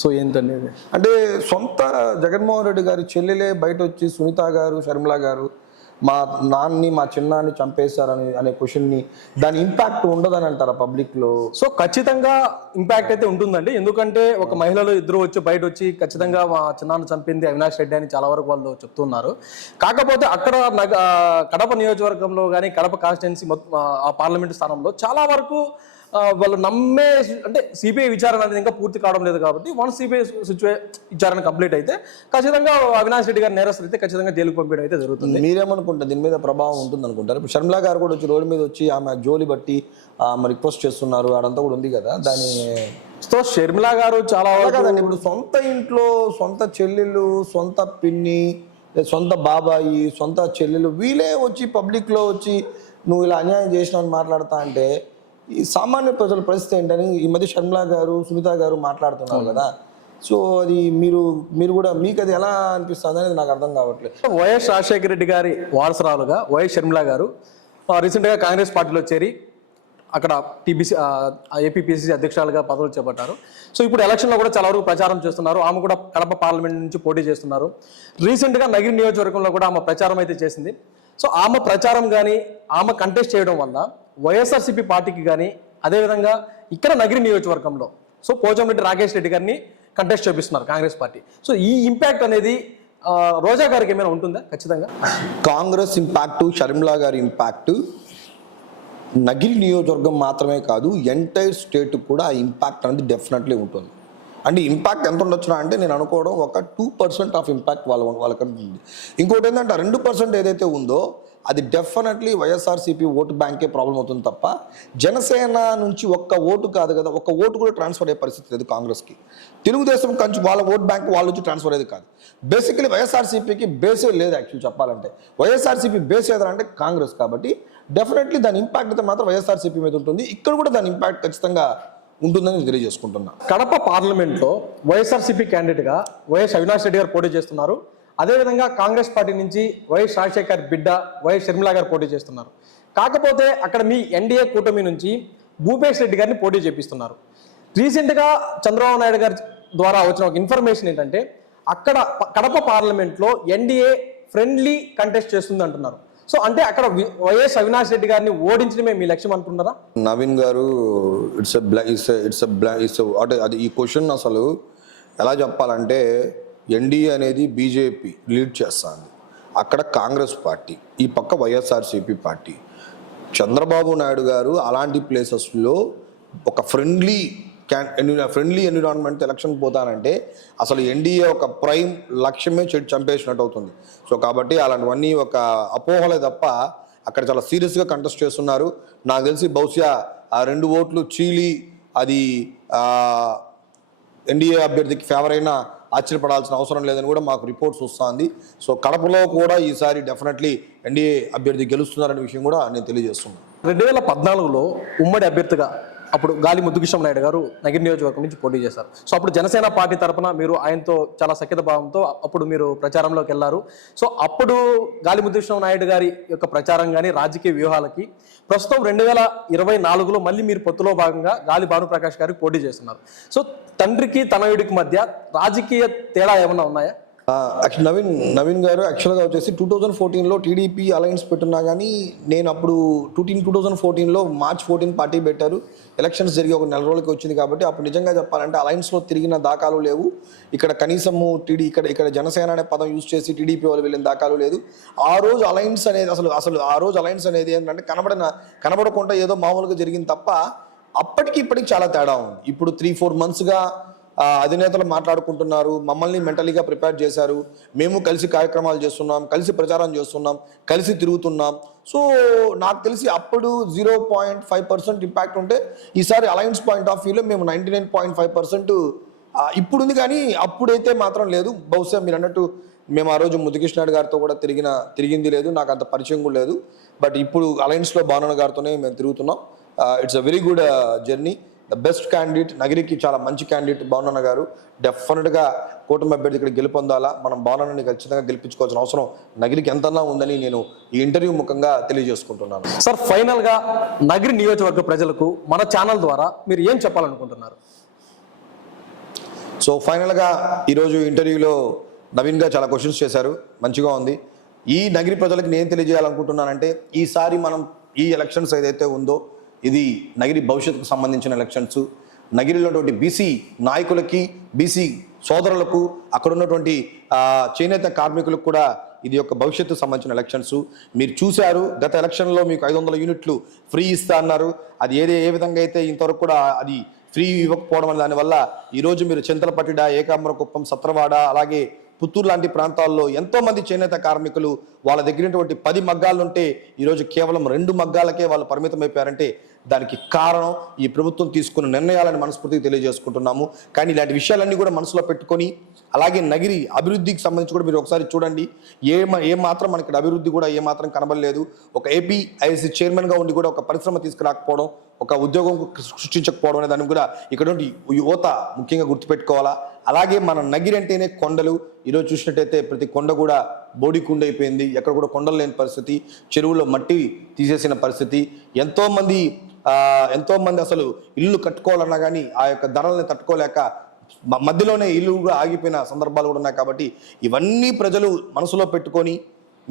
సో ఏంటండి అంటే సొంత జగన్మోహన్ రెడ్డి గారి చెల్లెలే బయట వచ్చి సునీత గారు, షర్మిల గారు మా నాన్ని మా చిన్నాన్ని చంపేశారని అనే క్వశ్చన్ని దాని ఇంపాక్ట్ ఉండదని అంటారా పబ్లిక్లో? సో ఖచ్చితంగా ఇంపాక్ట్ అయితే ఉంటుందండి. ఎందుకంటే ఒక మహిళలు ఇద్దరు వచ్చి బయట వచ్చి ఖచ్చితంగా మా చిన్నాన్ని చంపింది అవినాష్ రెడ్డి అని చాలా వరకు వాళ్ళు చెప్తున్నారు. కాకపోతే అక్కడ కడప నియోజకవర్గంలో కానీ కడప కాన్స్టిట్యున్సీ ఆ పార్లమెంటు స్థానంలో చాలా వరకు వాళ్ళు నమ్మే, అంటే సిబిఐ విచారణ అనేది ఇంకా పూర్తి కావడం లేదు కాబట్టి వన్స్ సిబిఐ విచారణ కంప్లీట్ అయితే ఖచ్చితంగా అవినాష్ రెడ్డి గారి నేరస్తులు అయితే ఖచ్చితంగా జైలుకు పంపించడం అయితే జరుగుతుంది. మీరేమనుకుంటారు, దీని మీద ప్రభావం ఉంటుంది అనుకుంటారు? ఇప్పుడు షర్మిలా గారు కూడా వచ్చి రోడ్డు మీద వచ్చి ఆమె జోలి బట్టి రిక్వెస్ట్ చేస్తున్నారు, అదంతా కూడా ఉంది కదా. దాని సో షర్మిలా గారు చాలా కదండి, ఇప్పుడు సొంత ఇంట్లో సొంత చెల్లెళ్ళు, సొంత పిన్ని, సొంత బాబాయి, సొంత చెల్లెలు వీళ్ళే వచ్చి పబ్లిక్లో వచ్చి నువ్వు ఇలా అన్యాయం చేసినావు అని మాట్లాడతా అంటే ఈ సామాన్య ప్రజల పరిస్థితి ఏంటని ఈ మధ్య షర్మిలా గారు, సునీత గారు మాట్లాడుతున్నారు కదా. సో అది మీరు కూడా మీకు అది ఎలా అనిపిస్తుంది అనేది నాకు అర్థం కావట్లేదు. వైఎస్ రాజశేఖర రెడ్డి గారి వారసురాలుగా వైఎస్ షర్మిలా గారు రీసెంట్గా కాంగ్రెస్ పార్టీలో చేరి అక్కడ ఏపీపీసీసీ అధ్యక్షురాలుగా పదవులు చేపట్టారు. సో ఇప్పుడు ఎలక్షన్లో కూడా చాలా వరకు ప్రచారం చేస్తున్నారు. ఆమె కూడా కడప పార్లమెంట్ నుంచి పోటీ చేస్తున్నారు. రీసెంట్గా నగిరి నియోజకవర్గంలో కూడా ఆమె ప్రచారం అయితే చేసింది. సో ఆమె ప్రచారం కానీ ఆమె కంటెస్ట్ చేయడం వల్ల వైఎస్ఆర్సీపీ పార్టీకి కానీ అదేవిధంగా ఇక్కడ నగిరి నియోజకవర్గంలో సో పోచంరెడ్డి రాకేష్ రెడ్డి గారిని కంటెస్ట్ చేపిస్తున్నారు కాంగ్రెస్ పార్టీ. సో ఈ ఇంపాక్ట్ అనేది రోజా గారికి ఏమైనా ఉంటుందా? ఖచ్చితంగా కాంగ్రెస్ ఇంపాక్టు, షర్మిలా గారి ఇంపాక్టు నగిరి నియోజకవర్గం మాత్రమే కాదు, ఎంటైర్ స్టేట్ కూడా ఆ ఇంపాక్ట్ అనేది డెఫినెట్లీ ఉంటుంది. అంటే ఇంపాక్ట్ ఎంత ఉండొచ్చునా అంటే నేను అనుకోవడం ఒక 2% ఆఫ్ ఇంపాక్ట్ వాళ్ళకి ఉంటుంది. ఇంకోటి ఏంటంటే 2% ఏదైతే ఉందో అది డెఫినెట్లీ వైఎస్ఆర్సీపీ ఓటు బ్యాంకే ప్రాబ్లం అవుతుంది తప్ప జనసేన నుంచి ఒక్క ఓటు కాదు కదా, ఒక్క ఓటు కూడా ట్రాన్స్ఫర్ అయ్యే పరిస్థితి లేదు కాంగ్రెస్కి. తెలుగుదేశం కంచి వాళ్ళ ఓట్ బ్యాంక్ వాళ్ళ నుంచి ట్రాన్స్ఫర్ అయ్యేది కాదు. బేసికలీ వైఎస్ఆర్సీపీకి బేసే లేదు. యాక్చువల్ చెప్పాలంటే వైఎస్ఆర్సీపీ బేస్ ఏదంటే కాంగ్రెస్ కాబట్టి డెఫినెట్లీ దాని ఇంపాక్ట్ అయితే మాత్రం వైఎస్ఆర్సీపీ మీద ఉంటుంది. ఇక్కడ కూడా దాని ఇంపాక్ట్ ఖచ్చితంగా ఉంటుందని తెలియజేసుకుంటున్నా. కడప పార్లమెంట్లో వైఎస్ఆర్సీపీ క్యాండిడేట్గా వైఎస్ అవినాష్ రెడ్డి గారు పోటీ చేస్తున్నారు. అదేవిధంగా కాంగ్రెస్ పార్టీ నుంచి వైఎస్ రాజశేఖర్ బిడ్డ వైఎస్ షర్మిలా గారు పోటీ చేస్తున్నారు. కాకపోతే అక్కడ మీ ఎన్డీఏ కూటమి నుంచి భూపేష్ రెడ్డి గారిని పోటీ చేపిస్తున్నారు. రీసెంట్గా చంద్రబాబు నాయుడు గారి ద్వారా వచ్చిన ఒక ఇన్ఫర్మేషన్ ఏంటంటే అక్కడ కడప పార్లమెంట్లో ఎన్డీఏ ఫ్రెండ్లీ కంటెస్ట్ చేస్తుంది అంటున్నారు. సో అంటే అక్కడ వైఎస్ అవినాష్ రెడ్డి గారిని ఓడించడమే మీ లక్ష్యం అంటున్నారా? నవీన్ గారు అది ఈ క్వశ్చన్ అసలు ఎలా చెప్పాలంటే ఎన్డీఏ అనేది బీజేపీ లీడ్ చేస్తుంది, అక్కడ కాంగ్రెస్ పార్టీ, ఈ పక్క వైఎస్ఆర్సీపీ పార్టీ. చంద్రబాబు నాయుడు గారు అలాంటి ప్లేసెస్లో ఒక ఫ్రెండ్లీ ఎన్విరాన్మెంట్ ఎలక్షన్ పోతానంటే అసలు ఎన్డీఏ ఒక ప్రైమ్ లక్ష్యమే చంపేసినట్టు అవుతుంది. సో కాబట్టి అలాంటివన్నీ ఒక అపోహలే తప్ప అక్కడ చాలా సీరియస్గా కంటెస్ట్ చేస్తున్నారు. నాకు తెలిసి బహుశా ఆ 2 ఓట్లు చీలి అది ఎన్డీఏ అభ్యర్థికి ఫేవర్ అయినా ఆశ్చర్యపడాల్సిన అవసరం లేదని కూడా మాకు రిపోర్ట్స్ వస్తుంది. సో కడపలో కూడా ఈసారి డెఫినెట్లీ ఎన్డీఏ అభ్యర్థి గెలుస్తున్నారనే విషయం కూడా నేను తెలియజేస్తున్నాను. 2014లో ఉమ్మడి అభ్యర్థిగా అప్పుడు గాలి ముద్దుకృష్ణ నాయుడు గారు నగిరి నియోజకవర్గం నుంచి పోటీ చేశారు. సో అప్పుడు జనసేన పార్టీ తరపున మీరు ఆయనతో చాలా సఖ్యత భావంతో అప్పుడు మీరు ప్రచారంలోకి వెళ్ళారు. సో అప్పుడు గాలి ముద్దుకృష్ణ నాయుడు గారి యొక్క ప్రచారం కానీ రాజకీయ వ్యూహాలకి ప్రస్తుతం 2024లో మళ్ళీ మీరు పొత్తులో భాగంగా గాలి భానుప్రకాష్ గారికి పోటీ చేస్తున్నారు. సో తండ్రికి తనయుడికి మధ్య రాజకీయ తేడా ఏమన్నా ఉన్నాయా? నవీన్ గారు యాక్చువల్గా వచ్చేసి 2014లో టీడీపీ అలయన్స్ పెట్టున్నా కానీ నేను అప్పుడు 2014లో March 14 పార్టీ పెట్టారు. ఎలక్షన్స్ జరిగి ఒక 4 రోజులకి వచ్చింది కాబట్టి అప్పుడు నిజంగా చెప్పాలంటే అలయన్స్లో తిరిగిన దాఖలు లేవు. ఇక్కడ కనీసము ఇక్కడ జనసేన అనే పదం యూజ్ చేసి టీడీపీ వాళ్ళు వెళ్ళిన దాఖలు లేదు. ఆ రోజు అలయన్స్ అనేది అసలు ఆ రోజు అలయన్స్ అనేది ఏంటంటే కనబడకుండా ఏదో మామూలుగా జరిగింది తప్ప అప్పటికి ఇప్పటికి చాలా తేడా ఉంది. ఇప్పుడు 3-4 మంత్స్గా అధినేతలు మాట్లాడుకుంటున్నారు, మమ్మల్ని మెంటలీగా ప్రిపేర్ చేశారు, మేము కలిసి కార్యక్రమాలు చేస్తున్నాం, కలిసి ప్రచారం చేస్తున్నాం, కలిసి తిరుగుతున్నాం. సో నాకు తెలిసి అప్పుడు 0.5% ఇంపాక్ట్ ఉంటే ఈసారి అలయన్స్ పాయింట్ ఆఫ్ వ్యూలో మేము 99.5% ఇప్పుడుంది, కానీ అప్పుడైతే మాత్రం లేదు. బహుశా మీరు అన్నట్టు మేము ఆ రోజు ముద్దుకృష్ణ నాయుడు గారితో కూడా తిరిగింది లేదు, నాకు అంత పరిచయం కూడా లేదు. బట్ ఇప్పుడు అలయన్స్లో భావన గారితోనే మేము తిరుగుతున్నాం. It's a very good journey. The best candidate, నగిరికి చాలా మంచి క్యాండిడేట్ భావనన్న గారు. డెఫినెట్గా కూటమి అభ్యర్థి ఇక్కడ గెలుపొందాలా, మనం భావనని ఖచ్చితంగా గెలిపించుకోవాల్సిన అవసరం నగిరికి ఎంతన్నా ఉందని నేను ఈ ఇంటర్వ్యూ ముఖంగా తెలియజేసుకుంటున్నాను. సార్, ఫైనల్గా నగిరి నియోజకవర్గ ప్రజలకు మన ఛానల్ ద్వారా మీరు ఏం చెప్పాలనుకుంటున్నారు? సో ఫైనల్గా ఈరోజు ఇంటర్వ్యూలో నవీన్ గారు చాలా క్వశ్చన్స్ చేశారు, మంచిగా ఉంది. ఈ నగిరి ప్రజలకు నేను తెలియజేయాలనుకుంటున్నానంటే ఈసారి మనం ఈ ఎలక్షన్స్ ఏదైతే ఉందో ఇది నగిరి భవిష్యత్తుకు సంబంధించిన ఎలక్షన్స్. నగిరిలో ఉన్నటువంటి బీసీ నాయకులకి, బీసీ సోదరులకు, అక్కడ ఉన్నటువంటి చేనేత కార్మికులకు కూడా ఇది యొక్క భవిష్యత్తు సంబంధించిన ఎలక్షన్స్. మీరు చూశారు, గత ఎలక్షన్లో మీకు 500 యూనిట్లు ఫ్రీ ఇస్తా అన్నారు. అది ఏ విధంగా అయితే ఇంతవరకు కూడా అది ఫ్రీ ఇవ్వకపోవడం అనే దానివల్ల ఈరోజు మీరు చింతలపట్టిడ, ఏకాంబరకుప్పం, సత్రవాడ, అలాగే పుత్తూరు లాంటి ప్రాంతాల్లో ఎంతోమంది చేనేత కార్మికులు వాళ్ళ దగ్గర 10 మగ్గాలుంటే ఈరోజు కేవలం 2 మగ్గాలకే వాళ్ళు పరిమితం అయిపోయారంటే దానికి కారణం ఈ ప్రభుత్వం తీసుకున్న నిర్ణయాలను మనస్ఫూర్తిగా తెలియజేసుకుంటున్నాము. కానీ ఇలాంటి విషయాలన్నీ కూడా మనసులో పెట్టుకొని, అలాగే నగిరి అభివృద్ధికి సంబంధించి కూడా మీరు ఒకసారి చూడండి, ఏ మాత్రం మనకి అభివృద్ధి కూడా ఏ మాత్రం కనబడలేదు. ఒక ఏపీఐసి చైర్మన్గా ఉండి కూడా ఒక పరిశ్రమ తీసుకురాకపోవడం, ఒక ఉద్యోగం సృష్టించకపోవడం అనే దాన్ని కూడా ఇక్కడ నుండి యువత ముఖ్యంగా గుర్తుపెట్టుకోవాలా. అలాగే మన నగిరి అంటేనే కొండలు. ఈరోజు చూసినట్టయితే ప్రతి కొండ కూడా బోడికుండ అయిపోయింది, ఎక్కడ కూడా కొండలు లేని పరిస్థితి, చెరువులో మట్టి తీసేసిన పరిస్థితి. ఎంతోమంది అసలు ఇల్లు కట్టుకోవాలన్నా కానీ ఆ యొక్క ధరల్ని తట్టుకోలేక మధ్యలోనే ఇల్లు కూడా ఆగిపోయిన సందర్భాలు కూడా ఉన్నాయి. కాబట్టి ఇవన్నీ ప్రజలు మనసులో పెట్టుకొని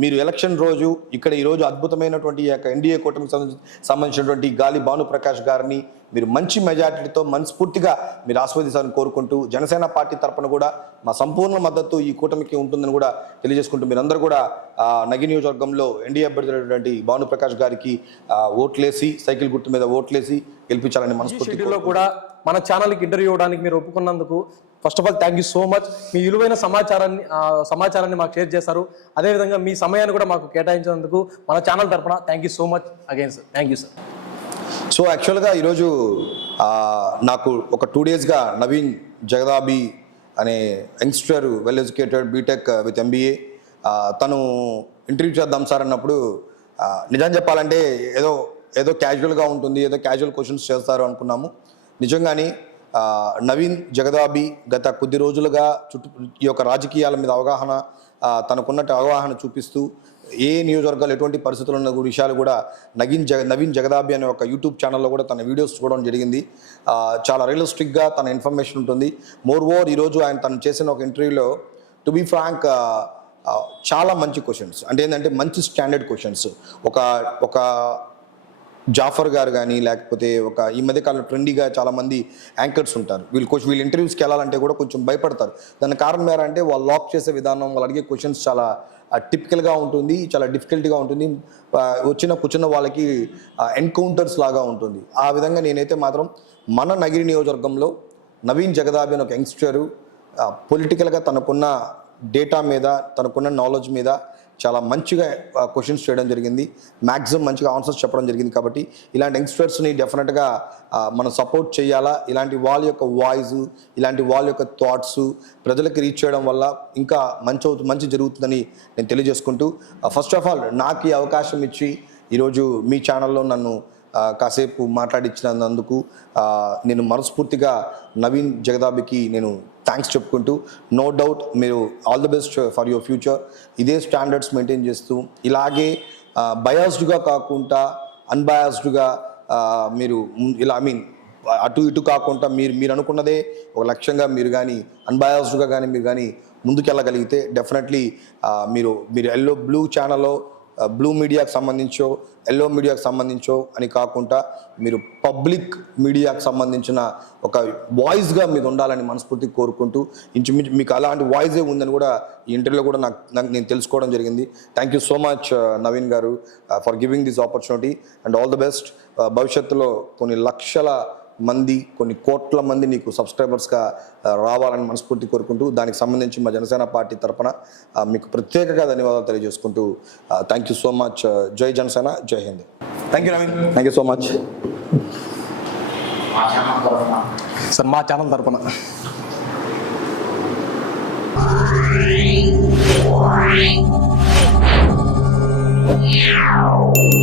మీరు ఎలక్షన్ రోజు ఇక్కడ ఈరోజు అద్భుతమైనటువంటి ఎన్డీఏ కూటమికి సంబంధించినటువంటి గాలి భానుప్రకాష్ గారిని మీరు మంచి మెజార్టీతో మనస్ఫూర్తిగా మీరు ఆస్వాదించాలని కోరుకుంటూ, జనసేన పార్టీ తరఫున కూడా మా సంపూర్ణ మద్దతు ఈ కూటమికి ఉంటుందని కూడా తెలియజేసుకుంటూ, మీరందరూ కూడా నగిరి నియోజకవర్గంలో ఎన్డీఏ అభ్యర్థి భానుప్రకాష్ గారికి ఓట్లేసి, సైకిల్ గుర్తు మీద ఓట్లేసి గెలిపించాలని మనస్ఫూర్తిలో కూడా మన ఛానల్కి ఇంటర్వ్యూ ఇవ్వడానికి మీరు ఒప్పుకున్నందుకు first of all thank you so much. మీ విలువైన సమాచారాన్ని మాకు షేర్ చేశారు. అదేవిధంగా మీ సమయాన్ని కూడా మాకు కేటాయించినందుకు మన ఛానల్ తరఫున thank you so much again sir. Thank you sir. So యాక్చువల్గా ఈరోజు నాకు ఒక 2 డేస్గా నవీన్ జగదాబి అనే youngster, well educated, BTech with MBA, తను ఇంటర్వ్యూ చేద్దాం సార్ అన్నప్పుడు నిజం చెప్పాలంటే ఏదో క్యాజువల్గా ఉంటుంది, ఏదో క్యాజువల్ క్వశ్చన్స్ చేస్తారు అనుకున్నాము. నిజంగానే నవీన్ జగదాబి గత కొద్ది రోజులుగా ఈ యొక్క రాజకీయాల మీద అవగాహన, తనకున్నట్టు అవగాహన చూపిస్తూ ఏ నియోజకవర్గాలు ఎటువంటి పరిస్థితులు ఉన్న విషయాలు కూడా నవీన్ జగదాబి అనే ఒక యూట్యూబ్ ఛానల్లో కూడా తన వీడియోస్ చూడడం జరిగింది. చాలా రియలిస్టిక్గా తన ఇన్ఫర్మేషన్ ఉంటుంది. మోర్ ఓవర్ ఈరోజు తను చేసిన ఒక ఇంటర్వ్యూలో టు బీ ఫ్రాంక్ చాలా మంచి క్వశ్చన్స్, అంటే ఏంటంటే మంచి స్టాండర్డ్ క్వశ్చన్స్. ఒక జాఫర్ గారు కానీ, లేకపోతే ఈ మధ్యకాలంలో ట్రెండీగా చాలామంది యాంకర్స్ ఉంటారు, వీళ్ళు ఇంటర్వ్యూస్కి వెళ్ళాలంటే కూడా కొంచెం భయపడతారు. దాని కారణం ఏంటంటే వాళ్ళు లాక్ చేసే విధానం, వాళ్ళు అడిగే క్వశ్చన్స్ చాలా టిపికల్గా ఉంటుంది, చాలా డిఫికల్ట్గా ఉంటుంది, కూర్చున్న వాళ్ళకి ఎన్కౌంటర్స్ లాగా ఉంటుంది. ఆ విధంగా నేనైతే మాత్రం మన నగిరి నియోజకవర్గంలో నవీన్ జగదాబి అని ఒక యంగ్స్టరు పొలిటికల్గా తనకున్న డేటా మీద, తనకున్న నాలెడ్జ్ మీద చాలా మంచిగా క్వశ్చన్స్ చేయడం జరిగింది, మ్యాక్సిమం మంచిగా ఆన్సర్స్ చెప్పడం జరిగింది. కాబట్టి ఇలాంటి యంగ్స్టర్స్ని డెఫినెట్గా మనం సపోర్ట్ చేయాలా. ఇలాంటి వాళ్ళ యొక్క వాయిస్, ఇలాంటి వాళ్ళ యొక్క థాట్స్ ప్రజలకు రీచ్ చేయడం వల్ల ఇంకా మంచి జరుగుతుందని నేను తెలియజేసుకుంటూ, ఫస్ట్ ఆఫ్ ఆల్ నాకు ఈ అవకాశం ఇచ్చి ఈరోజు మీ ఛానల్లో నన్ను కాసేపు మాట్లాడించినందుకు నేను మనస్ఫూర్తిగా నవీన్ జగదాబికి నేను థ్యాంక్స్ చెప్పుకుంటూ, నో డౌట్ మీరు all the best for your future. ఇదే స్టాండర్డ్స్ మెయింటైన్ చేస్తూ ఇలాగే బయాస్డ్గా కాకుండా అన్బయాస్డ్గా మీరు ఇలా అటు ఇటు కాకుండా మీరు అనుకున్నదే ఒక లక్ష్యంగా మీరు కానీ అన్బయాస్డ్గా కానీ మీరు కానీ ముందుకెళ్ళగలిగితే డెఫినెట్లీ మీరు బ్లూ ఛానల్లో బ్లూ మీడియాకు సంబంధించో ఎల్లో మీడియాకు సంబంధించో అని కాకుండా మీరు పబ్లిక్ మీడియాకు సంబంధించిన ఒక వాయిస్గా మీరు ఉండాలని మనస్ఫూర్తిగా కోరుకుంటూ, ఇంచుమించు మీకు అలాంటి వాయిసే ఉందని కూడా ఈ ఇంటర్వ్యూలో కూడా నేను తెలుసుకోవడం జరిగింది. Thank you so much Naveen garu for giving this opportunity and all the best. భవిష్యత్తులో కొన్ని లక్షల మంది, కొన్ని కోట్ల మంది నీకు సబ్స్క్రైబర్స్గా రావాలని మనస్ఫూర్తి కోరుకుంటూ, దానికి సంబంధించి మా జనసేన పార్టీ తరఫున మీకు ప్రత్యేకంగా ధన్యవాదాలు తెలియజేసుకుంటూ థ్యాంక్ యూ సో మచ్. జై జనసేన, జై Hind. Thank you Naveen, thank you so much. Sir మా ఛానల్ తరపున Wow.